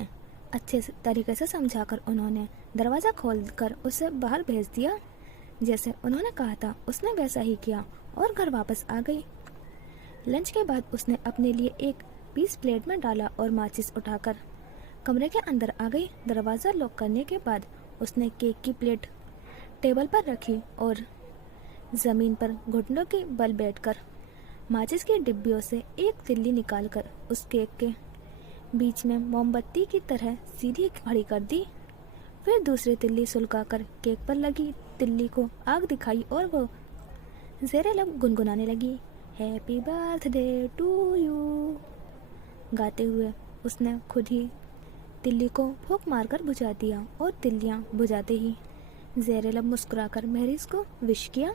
अच्छे तरीके से समझाकर उन्होंने दरवाज़ा खोलकर उसे बाहर भेज दिया। जैसे उन्होंने कहा था उसने वैसा ही किया और घर वापस आ गई। लंच के बाद उसने अपने लिए एक पीस प्लेट में डाला और माचिस उठाकर कमरे के अंदर आ गई। दरवाज़ा लॉक करने के बाद उसने केक की प्लेट टेबल पर रखी और ज़मीन पर घुटनों के बल बैठकर माचिस की डिब्बियों से एक तिल्ली निकालकर उस केक के बीच में मोमबत्ती की तरह सीधी खड़ी कर दी। फिर दूसरी तिल्ली सुलगाकर केक पर लगी तिल्ली को आग दिखाई और वो ज़ेरे लब गुनगुनाने लगी, हैप्पी बर्थडे टू यू। गाते हुए उसने खुद ही तिल्ली को फूंक मारकर बुझा दिया और तिल्लियाँ बुझाते ही ज़ेरे लब मुस्कुराकर महरीज को विश किया,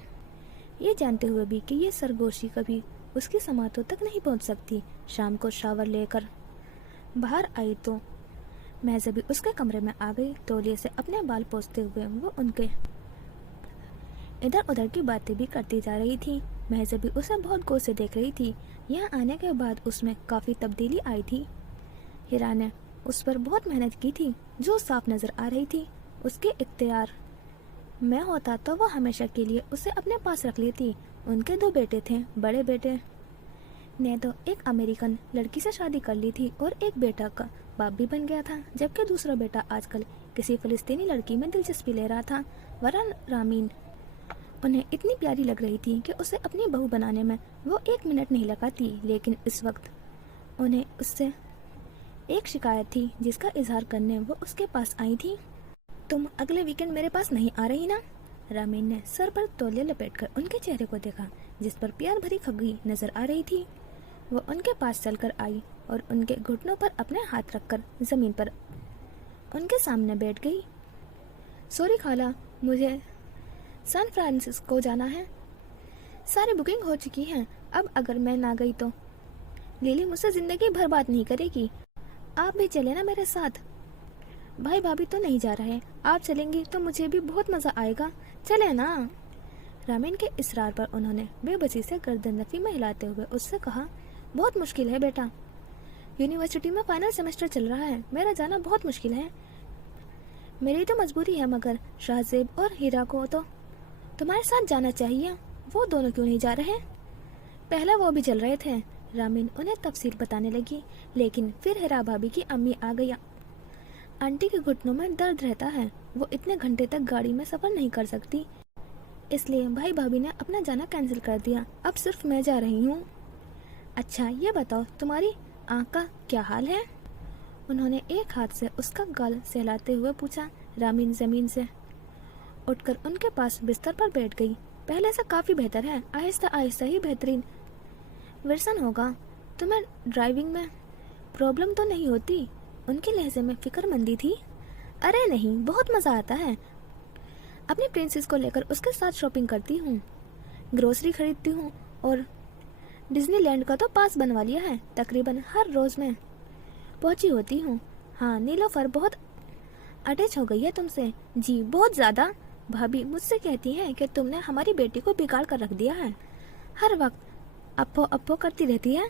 ये जानते हुए भी कि ये सरगोशी कभी उसकी समातों तक नहीं पहुंच सकती। शाम को शावर लेकर बाहर आई तो महज़बी उसके कमरे में आ गई। तौलिए से अपने बाल पोंछते हुए वो उनके इधर उधर की बातें भी करती जा रही थी। महज़बी उसे बहुत गौर से देख रही थी। यहाँ आने के बाद उसमें काफ़ी तब्दीली आई थी। हिरा ने उस पर बहुत मेहनत की थी, जो साफ नज़र आ रही थी। उसके इख्तियार में होता तो वह हमेशा के लिए उसे अपने पास रख लेती। उनके 2 बेटे थे। बड़े बेटे ने तो एक अमेरिकन लड़की से शादी कर ली थी और एक बेटा का बाप भी बन गया था, जबकि दूसरा बेटा आजकल किसी फ़िलिस्तीनी लड़की में दिलचस्पी ले रहा था। वरन रामीन उन्हें इतनी प्यारी लग रही थी कि उसे अपनी बहू बनाने में वो 1 मिनट नहीं लगाती। लेकिन इस वक्त उन्हें उससे एक शिकायत थी जिसका इजहार करने वो उसके पास आई थी। तुम अगले वीकेंड मेरे पास नहीं आ रही ना? रामीन ने सर पर तौलिया लपेटकर उनके चेहरे को देखा, जिस पर प्यार भरी खग्गी नजर आ रही थी। वो उनके पास चलकर आई और उनके घुटनों पर अपने हाथ रखकर जमीन पर उनके सामने बैठ गई। सॉरी खाला, मुझे सैन फ्रांसिस्को जाना है। सारी बुकिंग हो चुकी है। अब अगर मैं ना गई तो लिली मुझसे जिंदगी भर बात नहीं करेगी। आप भी चले ना मेरे साथ। भाई भाभी तो नहीं जा रहे, आप चलेंगी तो मुझे भी बहुत मजा आएगा। चले ना। रामीन के इसरार पर उन्होंने बेबसी से गर्दन नफी में हिलाते हुए उससे कहा, बहुत मुश्किल है बेटा, यूनिवर्सिटी में फाइनल सेमेस्टर चल रहा है, मेरा जाना बहुत मुश्किल है। मेरी तो मजबूरी है, मगर शाहजेब और हीरा को तो तुम्हारे साथ जाना चाहिए। वो दोनों क्यों नहीं जा रहे? पहले वो भी चल रहे थे। रामीन उन्हें तफसील बताने लगी, लेकिन फिर हीरा भाभी की अम्मी आ गई। आंटी के घुटनों में दर्द रहता है, वो इतने घंटे तक गाड़ी में सफर नहीं कर सकती, इसलिए भाई भाभी ने अपना जाना कैंसिल कर दिया। अब सिर्फ मैं जा रही हूँ। अच्छा ये बताओ, तुम्हारी आँख का क्या हाल है? उन्होंने एक हाथ से उसका गाल सहलाते हुए पूछा। रामीन जमीन से उठकर उनके पास बिस्तर पर बैठ गई। पहले से काफ़ी बेहतर है, आहिस्ता आहिस्ता ही बेहतरीन वर्सन होगा। तुम्हें ड्राइविंग में प्रॉब्लम तो नहीं होती? उनके लहजे में फिक्रमंदी थी। अरे नहीं, बहुत मज़ा आता है। अपनी प्रिंसेस को लेकर उसके साथ शॉपिंग करती हूँ, ग्रोसरी खरीदती हूँ और डिज्नीलैंड का तो पास बनवा लिया है। तकरीबन हर रोज़ मैं पहुँची होती हूँ। हाँ, नीलोफर बहुत अटैच हो गई है तुमसे। जी बहुत ज़्यादा। भाभी मुझसे कहती हैं कि तुमने हमारी बेटी को बिगाड़ कर रख दिया है, हर वक्त अप्पो अप्पो करती रहती है,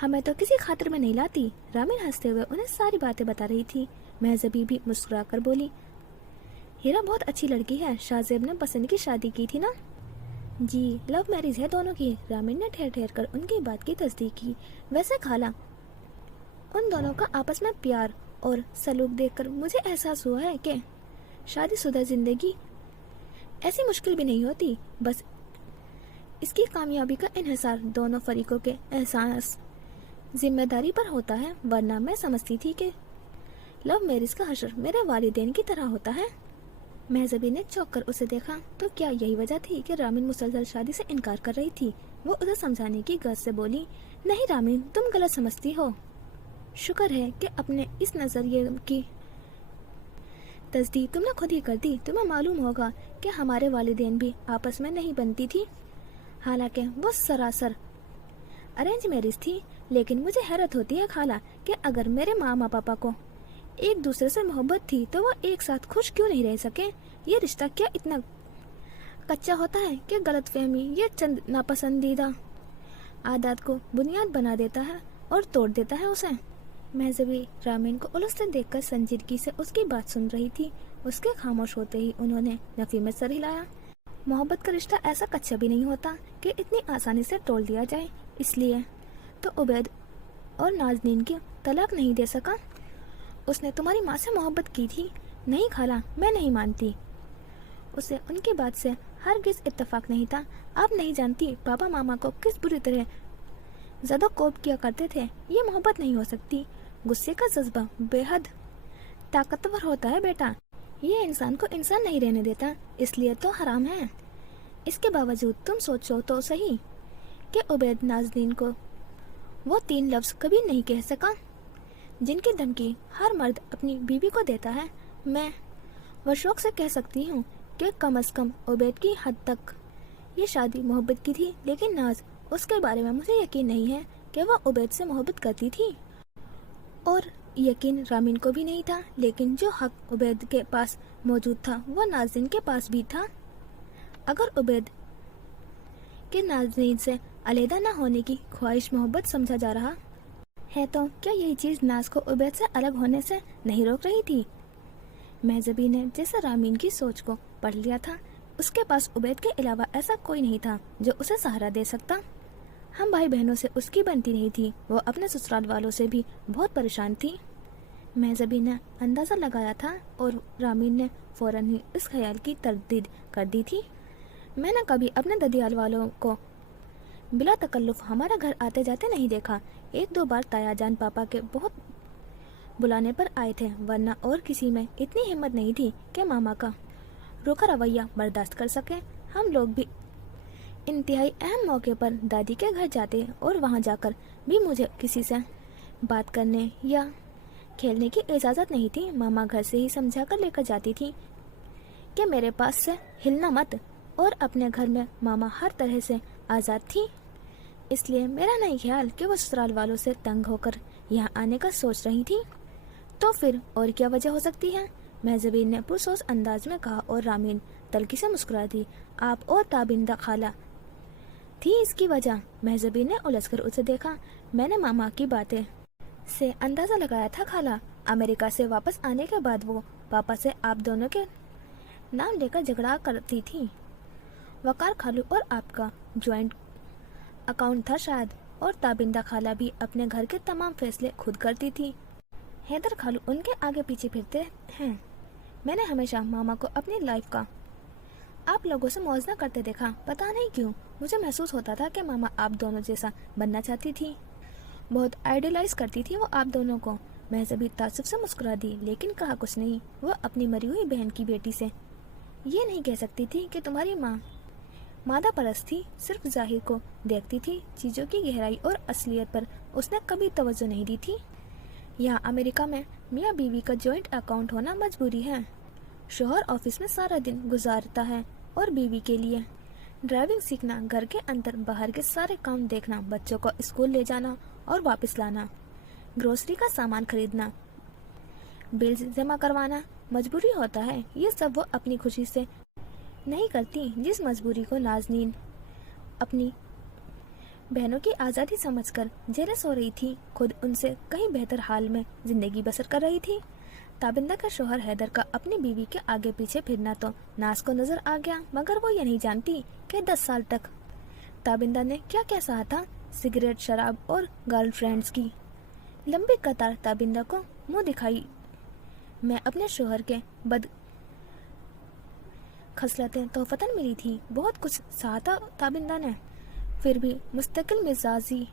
हमें तो किसी खातिर में नहीं लाती। रामीन हंसते हुए उन्हें सारी बातें बता रही थी। महज़बी भी मुस्कुरा कर बोली, हीरा बहुत अच्छी लड़की है, शाहजेब ने पसंद की शादी की थी ना? जी, लव मैरिज है दोनों की। रामीन ने ठहर ठहर कर उनकी बात की तस्दीक की। वैसे खाला, उन दोनों का आपस में प्यार और सलूक देखकर मुझे एहसास हुआ है कि शादीशुदा जिंदगी ऐसी मुश्किल भी नहीं होती, बस इसकी कामयाबी का इन्हिसार दोनों फरीकों के एहसास जिम्मेदारी पर होता है। वरना मैं समझती थी कि लव मैरिज का हशर मेरे वालिदैन की तरह होता है। महजबी ने चौंक कर उसे देखा। तो क्या यही वजह थी कि रामीन मुसलसल शादी से इनकार कर रही थी? वो उसे समझाने की गर्ज से बोली, नहीं रामीन, तुम गलत समझती हो। शुक्र है कि अपने इस नजरिए की तस्दीक तुमने खुद ही कर दी। तुम्हें मालूम होगा कि हमारे वालिदैन भी आपस में नहीं बनती थी, हालांकि वो सरासर अरेंज मैरिज थी। लेकिन मुझे हैरत होती है खाला कि अगर मेरे मामा पापा को एक दूसरे से मोहब्बत थी तो वो एक साथ खुश क्यों नहीं रह सके? ये रिश्ता क्या इतना कच्चा होता है कि गलतफहमी ये चंद नापसंदीदा आदत को बुनियाद बना देता है और तोड़ देता है उसे। महजबी रामीन को उलझते देखकर संजीदगी से उसकी बात सुन रही थी। उसके खामोश होते ही उन्होंने नफी में सर हिलाया। मोहब्बत का रिश्ता ऐसा कच्चा भी नहीं होता कि इतनी आसानी से तोड़ दिया जाए। इसलिए तो उबैद और नाज़नीन की तलाक नहीं दे सका। उसने तुम्हारी माँ से मोहब्बत की थी। नहीं खाला, मैं नहीं मानती। उसे उनकी बात से हरगिज इत्तेफाक नहीं था। आप नहीं जानती पापा मामा को किस बुरी तरह ज़्यादा कोप किया करते थे। ये मोहब्बत नहीं हो सकती। गुस्से का जज्बा बेहद ताकतवर होता है बेटा। ये इंसान को इंसान नहीं रहने देता, इसलिए तो हराम है। इसके बावजूद तुम सोचो तो सही कि उबैद नाज़नीन को वो 3 लफ्ज़ कभी नहीं कह सका जिनकी धमकी हर मर्द अपनी बीवी को देता है। मैं वो शौक से कह सकती हूँ कि कम से कम उबैद की हद तक ये शादी मोहब्बत की थी। लेकिन नाज, उसके बारे में मुझे यकीन नहीं है कि वह उबैद से मोहब्बत करती थी, और यकीन रामीन को भी नहीं था। लेकिन जो हक उबैद के पास मौजूद था वो नाज़नीन के पास भी था। अगर उबैद के नाज़नीन से अलहदा न होने की ख्वाहिश मोहब्बत समझा जा रहा है तो क्या यही चीज़ नाज को उबैद से अलग होने से नहीं रोक रही थी? महजबी ने जैसे रामीन की सोच को पढ़ लिया था। उसके पास उबैद के अलावा ऐसा कोई नहीं था जो उसे सहारा दे सकता। हम भाई बहनों से उसकी बनती नहीं थी। वो अपने ससुराल वालों से भी बहुत परेशान थी। महजबी ने अंदाज़ा लगाया था और रामीन ने फौरन ही इस ख्याल की तरदीद कर दी थी। मैंने कभी अपने ददियाल वालों को बिला तकल्लुफ हमारा घर आते जाते नहीं देखा। 1-2 बार ताया जान पापा के बहुत बुलाने पर आए थे, वरना और किसी में इतनी हिम्मत नहीं थी कि मामा का रूखा रवैया बर्दाश्त कर सके। हम लोग भी इंतहाई अहम मौके पर दादी के घर जाते और वहां जाकर भी मुझे किसी से बात करने या खेलने की इजाज़त नहीं थी। मामा घर से ही समझा कर लेकर जाती थी कि मेरे पास से हिलना मत, और अपने घर में मामा हर तरह से आज़ाद थी। इसलिए मेरा नहीं ख्याल कि वो ससुराल वालों से तंग होकर यहाँ आने का सोच रही थी। तो फिर और क्या वजह हो सकती है? महजबीन ने पुरसोस अंदाज में कहा और रामीन तल्खी से मुस्कुरा दी। आप और ताबिंदा खाला थी इसकी वजह। महजबीन ने उलझकर उसे देखा। मैंने मामा की बातें से अंदाजा लगाया था खाला। अमेरिका से वापस आने के बाद वो पापा से आप दोनों के नाम लेकर झगड़ा करती थी। वकार खालू और आपका ज्वाइंट अकाउंट था शायद, और ताबिंदा खाला भी अपने घर के तमाम फैसले खुद करती थी। हैदर खालू उनके आगे पीछे फिरते हैं। मैंने हमेशा मामा को अपनी लाइफ का आप लोगों से मौजना करते देखा। पता नहीं क्यों मुझे महसूस होता था कि मामा आप दोनों जैसा बनना चाहती थी। बहुत आइडियलाइज करती थी वो आप दोनों को। महजबी तासुब से मुस्कुरा दी, लेकिन कहा कुछ नहीं। वो अपनी मरी हुई बहन की बेटी से ये नहीं कह सकती थी कि तुम्हारी माँ मादा परस्त थी, सिर्फ जाहिर को देखती थी। चीज़ों की गहराई और असलियत पर उसने कभी तवज्जो नहीं दी थी। यहाँ अमेरिका में मियाँ बीवी का जॉइंट अकाउंट होना मजबूरी है। शोहर ऑफिस में सारा दिन गुजारता है और बीवी के लिए ड्राइविंग सीखना, घर के अंदर बाहर के सारे काम देखना, बच्चों को स्कूल ले जाना और वापस लाना, ग्रोसरी का सामान खरीदना, बिल्स जमा करवाना मजबूरी होता है। ये सब वो अपनी खुशी से नहीं करती। जिस मजबूरी को नाज़नीन अपनी बहनों की आज़ादी समझकर जेलस हो रही थी, खुद उनसे कहीं बेहतर हाल में जिंदगी बसर कर रही थी। ताबिंदा का शोहर हैदर का अपनी बीवी के आगे पीछे फिरना तो नाज को नजर आ गया, मगर वो ये नहीं जानती कि 10 साल तक ताबिंदा ने क्या क्या सहा था, सिगरेट, शराब और गर्लफ्रेंड्स की लंबी कतार ताबिंदा को मुंह दिखाई मैं अपने शोहर के बद खसलतें तोहफतन मिली थी। बहुत कुछ सहा था ताबिंदा ने, फिर भी मुस्तकिल मिजाजी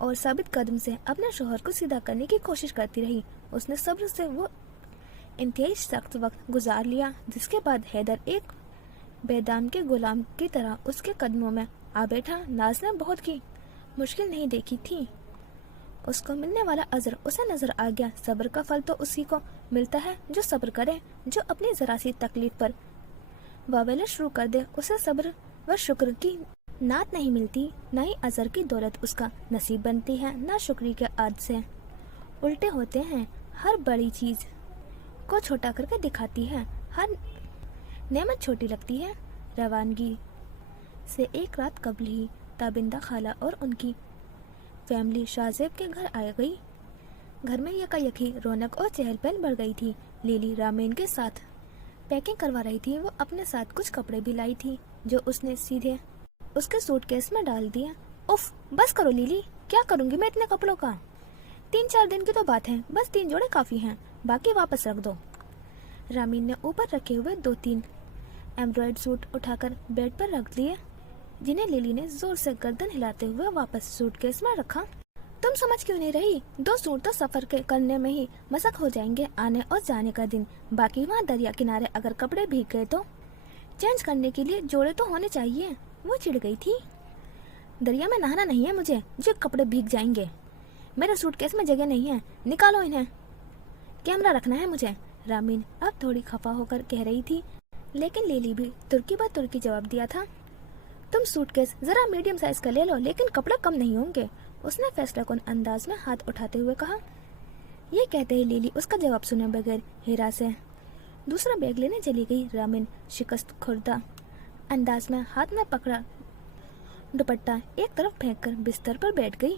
और साबित कदम से अपने शोहर को सीधा करने की कोशिश करती रही। उसने सब्र से वो इंतहाई सख्त वक्त गुजार लिया, जिसके बाद हैदर एक बेदाम के गुलाम की तरह उसके कदमों में आ बैठा। नाज ने बहुत की मुश्किल नहीं देखी थी, उसको मिलने वाला अजर उसे नजर आ गया। सब्र का फल तो उसी को मिलता है जो सब्र करे, जो अपनी जरा सी तकलीफ पर वावेला शुरू कर दे, उसे सब्र व शुक्र की नात नहीं मिलती, न ही अजर की दौलत उसका नसीब बनती है। ना शुक्री के आद से उल्टे होते हैं, हर बड़ी चीज को छोटा करके दिखाती है, हर नेमत छोटी लगती है। रवानगी से एक रात कबल ही ताबिंदा खाला और उनकी फैमिली शाहजेब के घर आ गई। घर में यकायकी रौनक और चहल पहल बढ़ गई थी। लिली रामीन के साथ पैकिंग करवा रही थी। वो अपने साथ कुछ कपड़े भी लाई थी जो उसने सीधे उसके सूटकेस में डाल दिया। उफ, बस करो लिली, क्या करूंगी मैं इतने कपड़ों का? 3-4 दिन की तो बात है, बस 3 जोड़े काफी हैं, बाकी वापस रख दो। रामीन ने ऊपर रखे हुए 2-3 एम्ब्रॉयड सूट उठाकर बेड पर रख दिए, जिन्हें लिली ने जोर से गर्दन हिलाते हुए वापस सूटकेस में रखा। तुम समझ क्यों नहीं रही? 2 सूट तो सफर के करने में ही मशक हो जाएंगे, आने और जाने का दिन। बाकी वहाँ दरिया किनारे अगर कपड़े भीग गए तो चेंज करने के लिए जोड़े तो होने चाहिए। वो चिढ़ गई थी। दरिया में नहाना नहीं है मुझे जो कपड़े भीग जाएंगे। मेरे सूटकेस में जगह नहीं है, निकालो इन्हें, कैमरा रखना है मुझे। रामीन अब थोड़ी खफा होकर कह रही थी, लेकिन लिली भी तुर्की ब तुर्की जवाब दिया था। तुम सूटकेस जरा मीडियम साइज का ले लो, लेकिन कपड़े कम नहीं होंगे, उसने फैसलाकुन अंदाज में हाथ उठाते हुए कहा। ये कहते ही लिली उसका जवाब सुने बगैर हीरा से दूसरा बैग लेने चली गई। रामीन शिकस्त खुर्दा अंदाज में हाथ में पकड़ा दुपट्टा एक तरफ फेंककर बिस्तर पर बैठ गई।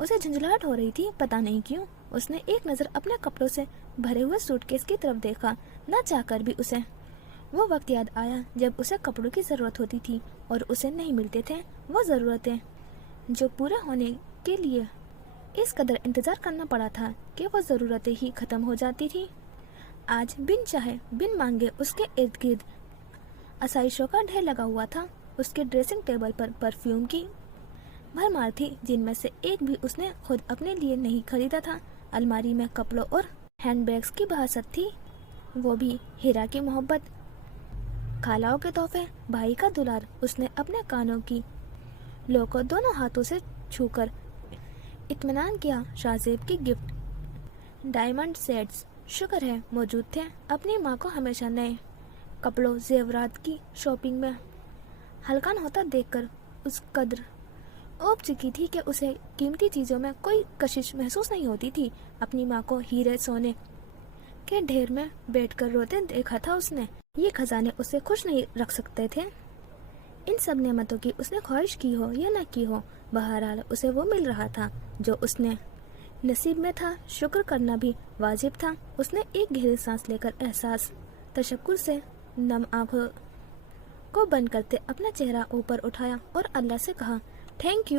उसे झंझलाहट हो रही थी, पता नहीं क्यों। उसने एक नजर अपने कपड़ों से भरे हुए सूटकेस की तरफ देखा। न चाहकर भी उसे वो वक्त याद आया जब उसे कपड़ों की जरूरत होती थी और उसे नहीं मिलते थे वो जरूरतें जो पूरा होने के लिए इस कदर इंतजार करना पड़ा था कि वो जरूरतें ही खत्म हो जाती थी। आज बिन चाहे बिन मांगे उसके इर्द गिर्द आसाइशों का ढेर लगा हुआ था। उसके ड्रेसिंग टेबल पर परफ्यूम की भरमार थी, जिनमें से एक भी उसने खुद अपने लिए नहीं खरीदा था। अलमारी में कपड़ों और हैंडबैग्स की बहासत थी, वो भी हीरा की मोहब्बत, खालाओं के तोहफे, भाई का दुलार। उसने अपने कानों की लो को दोनों हाथों से छूकर इत्मीनान किया। शाहजेब की गिफ्ट डायमंड सेट्स शुक्र है मौजूद थे। अपनी माँ को हमेशा नए कपड़ों जेवरात की शॉपिंग में हलकान होता देखकर उस कदर ऊब चुकी थी कि उसे कीमती चीज़ों में कोई कशिश महसूस नहीं होती थी। अपनी माँ को हीरे सोने के ढेर में बैठकर रोते देखा था उसने। ये खजाने उसे खुश नहीं रख सकते थे। इन सब नेमतों की उसने ख्वाहिश की हो या न की हो, बहरहाल उसे वो मिल रहा था जो उसने नसीब में था। शुक्र करना भी वाजिब था। उसने एक गहरी सांस लेकर एहसास तशक्कुर से नम आंखों को बंद करते अपना चेहरा ऊपर उठाया और अल्लाह से कहा, thank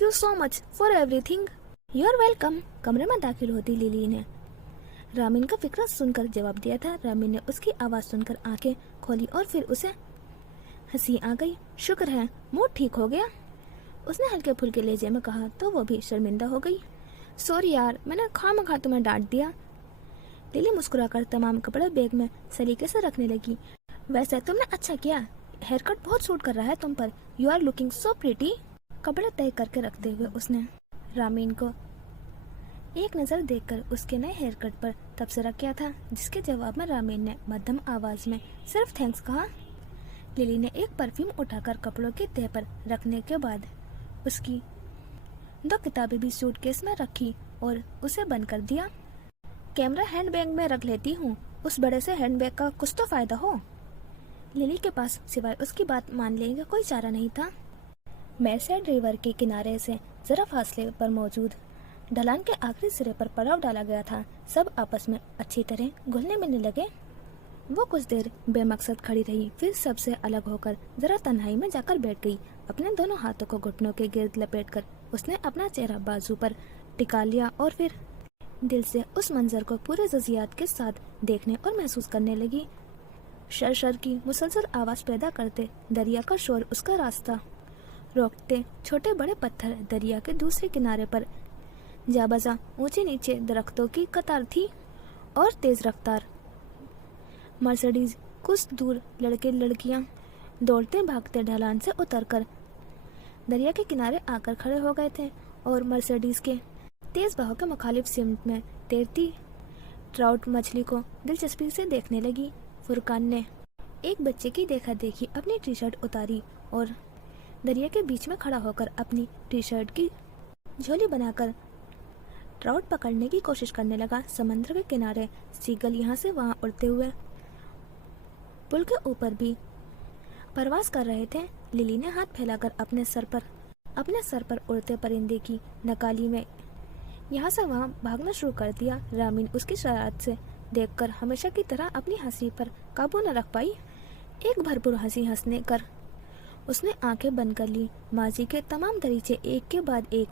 you so much for everything. You are welcome. कमरे में दाखिल होती लिली ने रामीन का फिक्र सुनकर जवाब दिया था। रामीन ने उसकी आवाज़ सुनकर आंखें खोली और फिर उसे हंसी आ गई। शुक्र है मूड ठीक हो गया, उसने हल्के फुल्के लहजे में कहा तो वो भी शर्मिंदा हो गई। सॉरी यार, मैंने खामखा तुम्हें डांट दिया। लिली मुस्कुराकर तमाम कपड़े बैग में सलीके से रखने लगी। वैसे तुमने अच्छा किया, हेयर कट बहुत सूट कर रहा है तुम पर। You are looking so pretty. कपड़े तय करके रखते हुए उसने रामीन को एक नज़र देखकर उसके नए हेयर कट पर तबसरा किया था, जिसके जवाब में रामीन ने मध्यम आवाज में सिर्फ थैंक्स कहा। लिली ने एक परफ्यूम उठाकर कपड़ों के तह पर रखने के बाद उसकी 2 किताबें भी सूटकेस में रखी और उसे बंद कर दिया। कैमरा हैंडबैग में रख लेती हूँ, उस बड़े से हैंडबैग का कुछ तो फायदा हो। लिली के पास सिवाय उसकी बात मान लेने का कोई चारा नहीं था। मैरसेड रिवर के किनारे से जरा फासले पर मौजूद ढलान के आखिरी सिरे पर पड़ाव डाला गया था। सब आपस में अच्छी तरह घुलने मिलने लगे। वो कुछ देर बेमकसद खड़ी रही, फिर सबसे अलग होकर जरा तन्हाई में जाकर बैठ गई। अपने दोनों हाथों को घुटनों के गिर्द लपेटकर उसने अपना चेहरा बाजू पर टिका लिया और फिर दिल से उस मंजर को पूरे जज्बात के साथ देखने और महसूस करने लगी। शर की मुसलसल आवाज पैदा करते दरिया का शोर उसका रास्ता रोकते छोटे बड़े पत्थर दरिया के दूसरे किनारे पर जा बजा। ऊंचे नीचे दरख्तों की कतार थी और तेज रफ्तार मर्सिडीज। कुछ दूर लड़के लड़कियां दौड़ते भागते ढलान से उतरकर दरिया के किनारे आकर खड़े हो गए थे और मर्सिडीज के तेज बहाव के मुखालिफ सिमत में तैरती ट्राउट मछली को दिलचस्पी से देखने लगी। फुरकान ने एक बच्चे की देखा देखी अपनी टी शर्ट उतारी और दरिया के बीच में खड़ा होकर अपनी टी शर्ट की झोली बनाकर ट्राउट पकड़ने की कोशिश करने लगा। समंदर के किनारे सीगल यहाँ से वहाँ उड़ते हुए पुल के ऊपर भी परवास कर रहे थे। लिली ने हाथ फैलाकर अपने सर पर उड़ते परिंदे की नकाली में यहाँ से वहाँ भागना शुरू कर दिया। रामीन उसकी शरारत से देखकर हमेशा की तरह अपनी हंसी पर काबू न रख पाई। एक भरपूर हंसी हंसने कर उसने आंखें बंद कर ली। माजी के तमाम दरीचे एक के बाद एक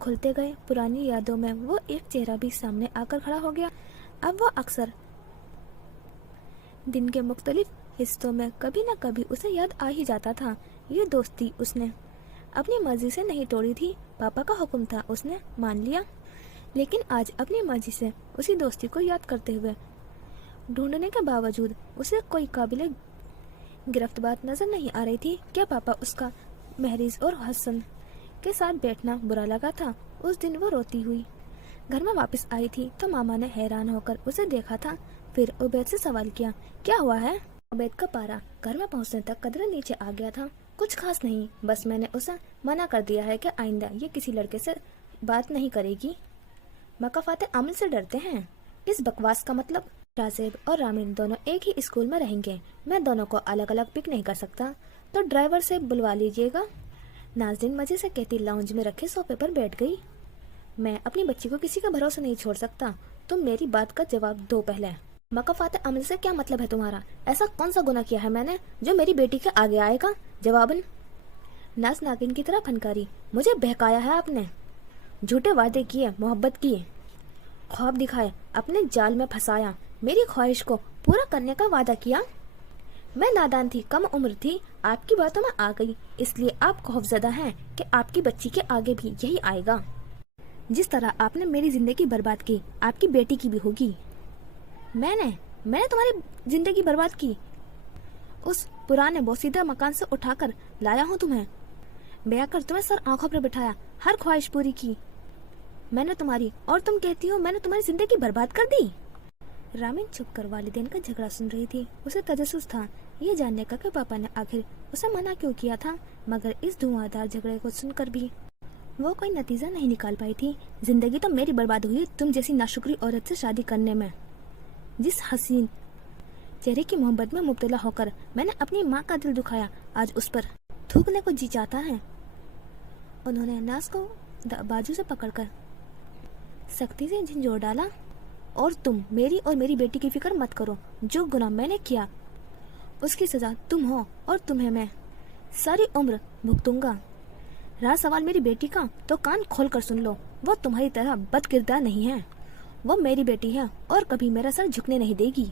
खुलते गए। पुरानी यादों में वो एक चेहरा भी सामने आकर खड़ा हो गया। अब वो अक्सर दिन के मुख्तलिफ हिस्सों में कभी न कभी उसे याद आ ही जाता था। ये दोस्ती उसने अपनी मर्जी से नहीं तोड़ी थी। पापा का हुक्म था, उसने मान लिया। लेकिन आज अपनी मर्जी से उसी दोस्ती को याद करते हुए ढूंढने के बावजूद उसे कोई काबिल गिरफ्त बात नजर नहीं आ रही थी। क्या पापा उसका महरीज और हसन के साथ बैठना बुरा लगा था? उस दिन वो रोती हुई घर में वापस आई थी तो मामा ने हैरान होकर उसे देखा था। फिर उबैद से सवाल किया, क्या हुआ है? उबैद का पारा घर में पहुंचने तक कदरे नीचे आ गया था। कुछ खास नहीं, बस मैंने उसे मना कर दिया है कि आइंदा ये किसी लड़के से बात नहीं करेगी। मकाफाते अमल से डरते हैं। इस बकवास का मतलब? शाहजेब और रामीन दोनों एक ही स्कूल में रहेंगे। मैं दोनों को अलग अलग पिक नहीं कर सकता, तो ड्राइवर से बुलवा लीजिएगा। नाज़रीन मजे से कहती लाउंज में रखे सोफे पर बैठ गई। मैं अपनी बच्ची को किसी का भरोसा नहीं छोड़ सकता। तुम मेरी बात का जवाब दो पहले। मकाफाते अमल से क्या मतलब है तुम्हारा? ऐसा कौन सा गुनाह किया है मैंने जो मेरी बेटी के आगे आएगा? जवाबन नाज नागिन की तरह फनकारी, मुझे बहकाया है आपने। झूठे वादे किए, मोहब्बत किए, ख्वाब दिखाए, अपने जाल में फंसाया, मेरी ख्वाहिश को पूरा करने का वादा किया। मैं नादान थी, कम उम्र थी, आपकी बातों में आ गई, इसलिए आप खौफजदा हैं कि आपकी बच्ची के आगे भी यही आएगा। जिस तरह आपने मेरी जिंदगी बर्बाद की, आपकी बेटी की भी होगी। मैंने तुम्हारी जिंदगी बर्बाद की? उस पुराने बोसीदा मकान से उठाकर लाया हूँ तुम्हें, ब्याह कर तुम्हें सर आंखों पर बिठाया, हर ख्वाहिश पूरी की मैंने तुम्हारी, और तुम कहती हो मैंने तुम्हारी जिंदगी बर्बाद कर दी। रामीन चुप कर वालिदैन का झगड़ा सुन रही थी। उसे तजस्सुस था ये जानने का कि पापा ने आखिर उसे मना क्यों किया था, मगर इस धुआंधार झगड़े को सुनकर भी वो कोई नतीजा नहीं निकाल पाई थी। जिंदगी तो मेरी बर्बाद हुई तुम जैसी नाशुक्री औरत से शादी करने में। जिस हसीन चेहरे की मोहब्बत में मुब्तला होकर मैंने अपनी माँ का दिल दुखाया, आज उस पर थूकने को जी चाहता है। उन्होंने नाज को बाजू से पकड़कर सख्ती से झंझोर डाला। और तुम मेरी और मेरी बेटी की फिक्र मत करो। जो गुनाह मैंने किया उसकी सजा तुम हो और तुम्हें मैं सारी उम्र भुगतूंगा। रहा सवाल मेरी बेटी का, तो कान खोल कर सुन लो। वो तुम्हारी तरह बदकिरदार नहीं है। वो मेरी बेटी है और कभी मेरा सर झुकने नहीं देगी।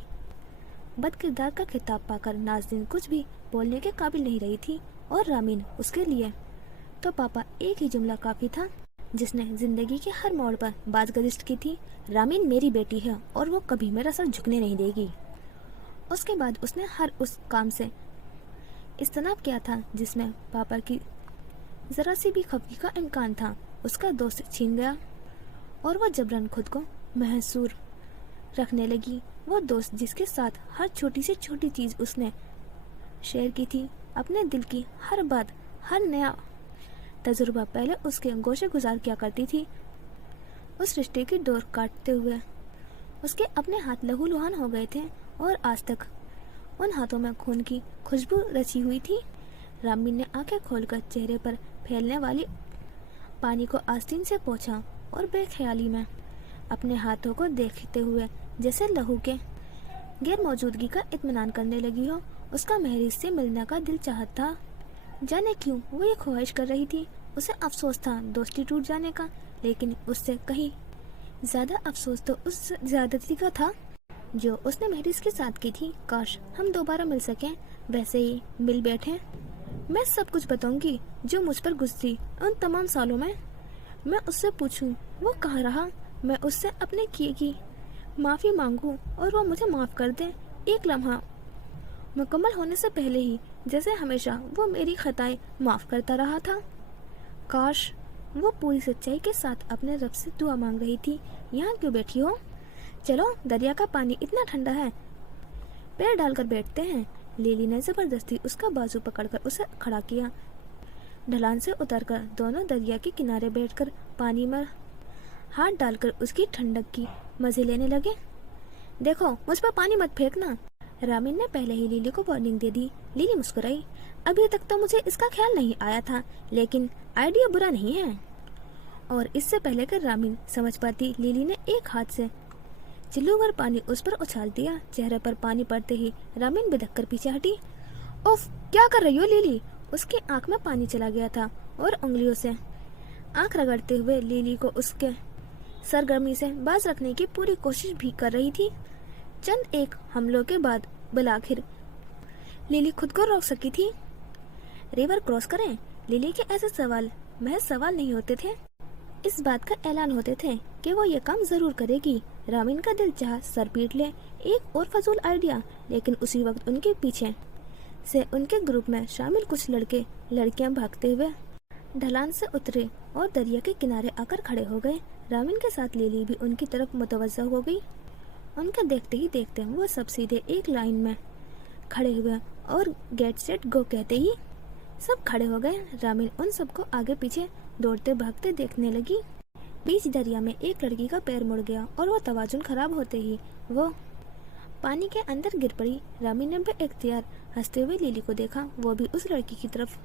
बदकिरदार का खिताब पाकर नाज़रीन कुछ भी बोलने के काबिल नहीं रही थी और रामीन उसके लिए तो पापा एक ही जुमला काफी था जिसने जिंदगी के हर मोड़ पर बाज़गशित की थी। रामीन मेरी बेटी है और वो कभी मेरा सर झुकने नहीं देगी। उसके बाद उसने हर उस काम से इज्तनाब किया था जिसमें पापा की जरा सी भी खफगी का इम्कान था। उसका दोस्त छीन गया और वो जबरन खुद को महसूर रखने लगी। वो दोस्त जिसके साथ हर छोटी से छोटी चीज उसने शेयर की थी, अपने दिल की हर बात, हर नया तजुर्बा पहले उसके गोशे गुजार किया करती थी। उस रिश्ते की डोर काटते हुए उसके अपने हाथ लहूलुहान हो गए थे और आज तक उन हाथों में खून की खुशबू रची हुई थी। रामीन ने आंखें खोलकर चेहरे पर फैलने वाली पानी को आस्तीन से पोंछा اور بے خیالی میں اپنے ہاتھوں کو دیکھتے ہوئے جیسے لہو کے غیر موجودگی کا اطمینان کرنے لگی ہو. اس کا مہریز سے ملنے کا دل چاہت تھا. جانے کیوں وہ یہ خواہش کر رہی تھی. اسے افسوس تھا دوستی ٹوٹ جانے کا، لیکن اس سے کہیں زیادہ افسوس تو اس زیادتی کا تھا جو اس نے مہریز کے ساتھ کی تھی. کاش ہم دوبارہ مل سکیں، ویسے ہی مل بیٹھیں. میں سب کچھ بتاؤں گی جو مجھ پر گزری ان تمام سالوں میں. میں اس سے پوچھوں وہ کہاں رہا. میں اس سے اپنے کیے کی معافی مانگوں اور وہ مجھے معاف کر دے. ایک لمحہ مکمل ہونے سے پہلے ہی جیسے ہمیشہ وہ میری خطائیں معاف کرتا رہا تھا. کاش وہ پوری سچائی کے ساتھ اپنے رب سے دعا مانگ رہی تھی. یہاں کیوں بیٹھی ہو؟ چلو، دریا کا پانی اتنا ٹھنڈا ہے، پیر ڈال کر بیٹھتے ہیں. لیلی نے زبردستی اس کا بازو پکڑ کر اسے کھڑا کیا. ڈھلان سے اتر کر دونوں دریا کے کنارے بیٹھ کر پانی میں ہاتھ ڈال کر اس کی ٹھنڈک کی مزے لینے لگے. دیکھو، مجھ پر پانی مت پھینکنا. رامین نے پہلے ہی لیلی کو وارننگ دے دی. لیلی مسکرائی. ابھی تک تو مجھے اس کا خیال نہیں آیا تھا، لیکن آئیڈیا برا نہیں ہے. اور اس سے پہلے کہ رامین سمجھ پاتی، لیلی نے ایک ہاتھ سے چلو بھر پانی اس پر اچھال دیا. چہرے پر پانی پڑتے ہی رامین بدک کر پیچھے ہٹی. اوف، کیا کر رہی ہو لیلی؟ اس کی آنکھ میں پانی چلا گیا تھا اور انگلیوں سے آنکھ رگڑتے ہوئے لیلی کو اس کے سرگرمی سے باز رکھنے کی پوری کوشش بھی کر رہی تھی. چند ایک حملوں کے بعد بالآخر لیلی خود کو روک سکی تھی. ریور کراس کریں؟ لیلی کے ایسے سوال محض سوال نہیں ہوتے تھے، اس بات کا اعلان ہوتے تھے کہ وہ یہ کام ضرور کرے گی. رامین کا دل چاہا سر پیٹ لے. ایک اور فضول آئیڈیا، لیکن اسی وقت ان کے پیچھے سے ان کے گروپ میں شامل کچھ لڑکے لڑکیاں بھاگتے ہوئے ڈھلان سے اترے اور دریا کے کنارے آ کر کھڑے ہو گئے. رامین کے ساتھ لیلی بھی ان کی طرف متوجہ ہو گئی. ان کا دیکھتے ہی دیکھتے وہ سب سیدھے ایک لائن میں کھڑے ہوئے اور گیٹ سیٹ گو کہتے ہی سب کھڑے ہو گئے. رامین ان سب کو آگے پیچھے دوڑتے بھاگتے دیکھنے لگی. بیچ دریا میں ایک لڑکی کا پیر مڑ گیا اور وہ توازن خراب ہوتے ہی وہ پانی کے اندر گر پڑی. رامین نے بے اختیار ہنستے ہوئے لیلی کو دیکھا. وہ بھی اس لڑکی کی طرف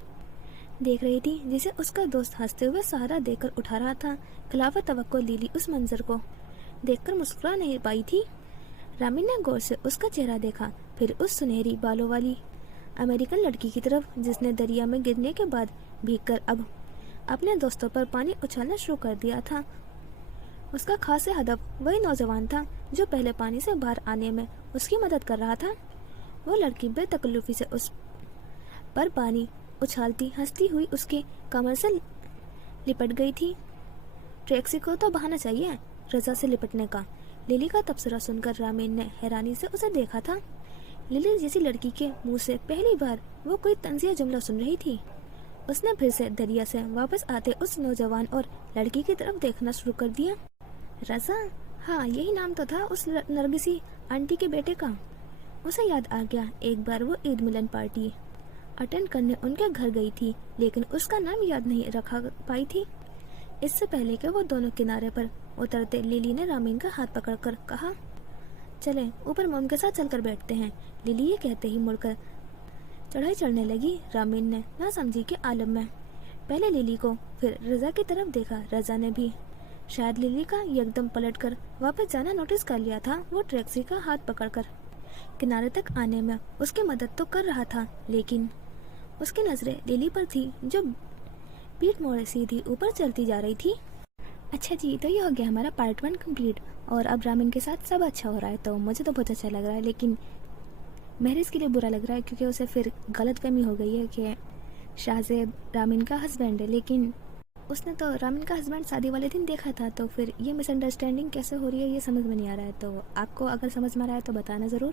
دیکھ رہی تھی جسے اس کا دوست ہنستے ہوئے سہارا دے کر اٹھا رہا تھا. خلاف توقع لیلی اس منظر کو دیکھ کر مسکرا نہیں پائی تھی. رامین نے غور سے اس کا چہرہ دیکھا، پھر اس سنہری بالوں والی امریکن لڑکی کی طرف جس نے دریا میں گرنے کے بعد بھیگ کر اب اپنے دوستوں پر پانی اچھالنا شروع کر دیا تھا. اس کا خاص ہدف وہی نوجوان تھا جو پہلے پانی سے باہر آنے میں اس کی مدد کر رہا تھا. وہ لڑکی بے تکلفی سے اس پر پانی اچھالتی ہنستی ہوئی اس کی کمر سے لپٹ گئی تھی. ٹریکسی کو تو بہانا چاہیے رضا سے لپٹنے کا. لیلی کا تبصرہ سن کر رامین نے حیرانی سے اسے دیکھا تھا. لیلی جیسی لڑکی کے منہ سے پہلی بار وہ کوئی طنزیہ جملہ سن رہی تھی. اس نے پھر سے دریا سے واپس آتے اس نوجوان اور لڑکی کی طرف دیکھنا شروع کر دیا. رضا؟ ہاں، یہی نام تو تھا اس نرگسی آنٹی کے بیٹے کا. اسے یاد آ گیا ایک بار وہ عید ملن پارٹی اٹینڈ کرنے ان کے گھر گئی تھی، لیکن اس کا نام یاد نہیں رکھا پائی تھی. اس سے پہلے کہ وہ دونوں کنارے پر اترتے لیلی نے رامین کا ہاتھ پکڑ کر کہا، چلیں اوپر موم کے ساتھ چل کر بیٹھتے ہیں. لیلی یہ کہتے ہی مڑ کر چڑھائی چڑھنے لگی. رامین نے نہ سمجھی کے عالم میں پہلے لیلی کو پھر رضا کی طرف دیکھا. رضا نے بھی شاید لیلی کا یکدم پلٹ کر واپس جانا نوٹس کر لیا تھا. وہ ٹیکسی کا ہاتھ پکڑ کر کنارے تک آنے میں اس کی مدد تو کر رہا تھا، لیکن اس کی نظریں لیلی پر تھی جو پیٹ موڑے سیدھی اوپر چلتی جا رہی تھی. اچھا جی، تو یہ ہو گیا ہمارا پارٹ 1 کمپلیٹ، اور اب رامین کے ساتھ سب اچھا ہو رہا ہے. تو مجھے تو بہت اچھا لگ رہا ہے، لیکن مہریز کے لیے برا لگ رہا ہے کیونکہ اسے پھر غلط فہمی ہو گئی ہے کہ شاہزیب رامین کا ہسبینڈ ہے، لیکن اس نے تو رامین کا ہسبینڈ شادی والے دن دیکھا تھا. تو پھر یہ مس انڈرسٹینڈنگ کیسے ہو رہی ہے یہ سمجھ میں نہیں آ رہا ہے. تو آپ کو اگر سمجھ میں آ رہا ہے تو بتانا ضرور.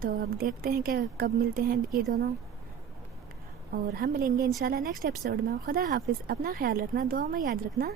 تو اب دیکھتے ہیں کہ کب ملتے ہیں یہ دونوں، اور ہم ملیں گے انشاءاللہ نیکسٹ ایپیسوڈ میں. خدا حافظ، اپنا خیال رکھنا، دعاؤں میں یاد رکھنا.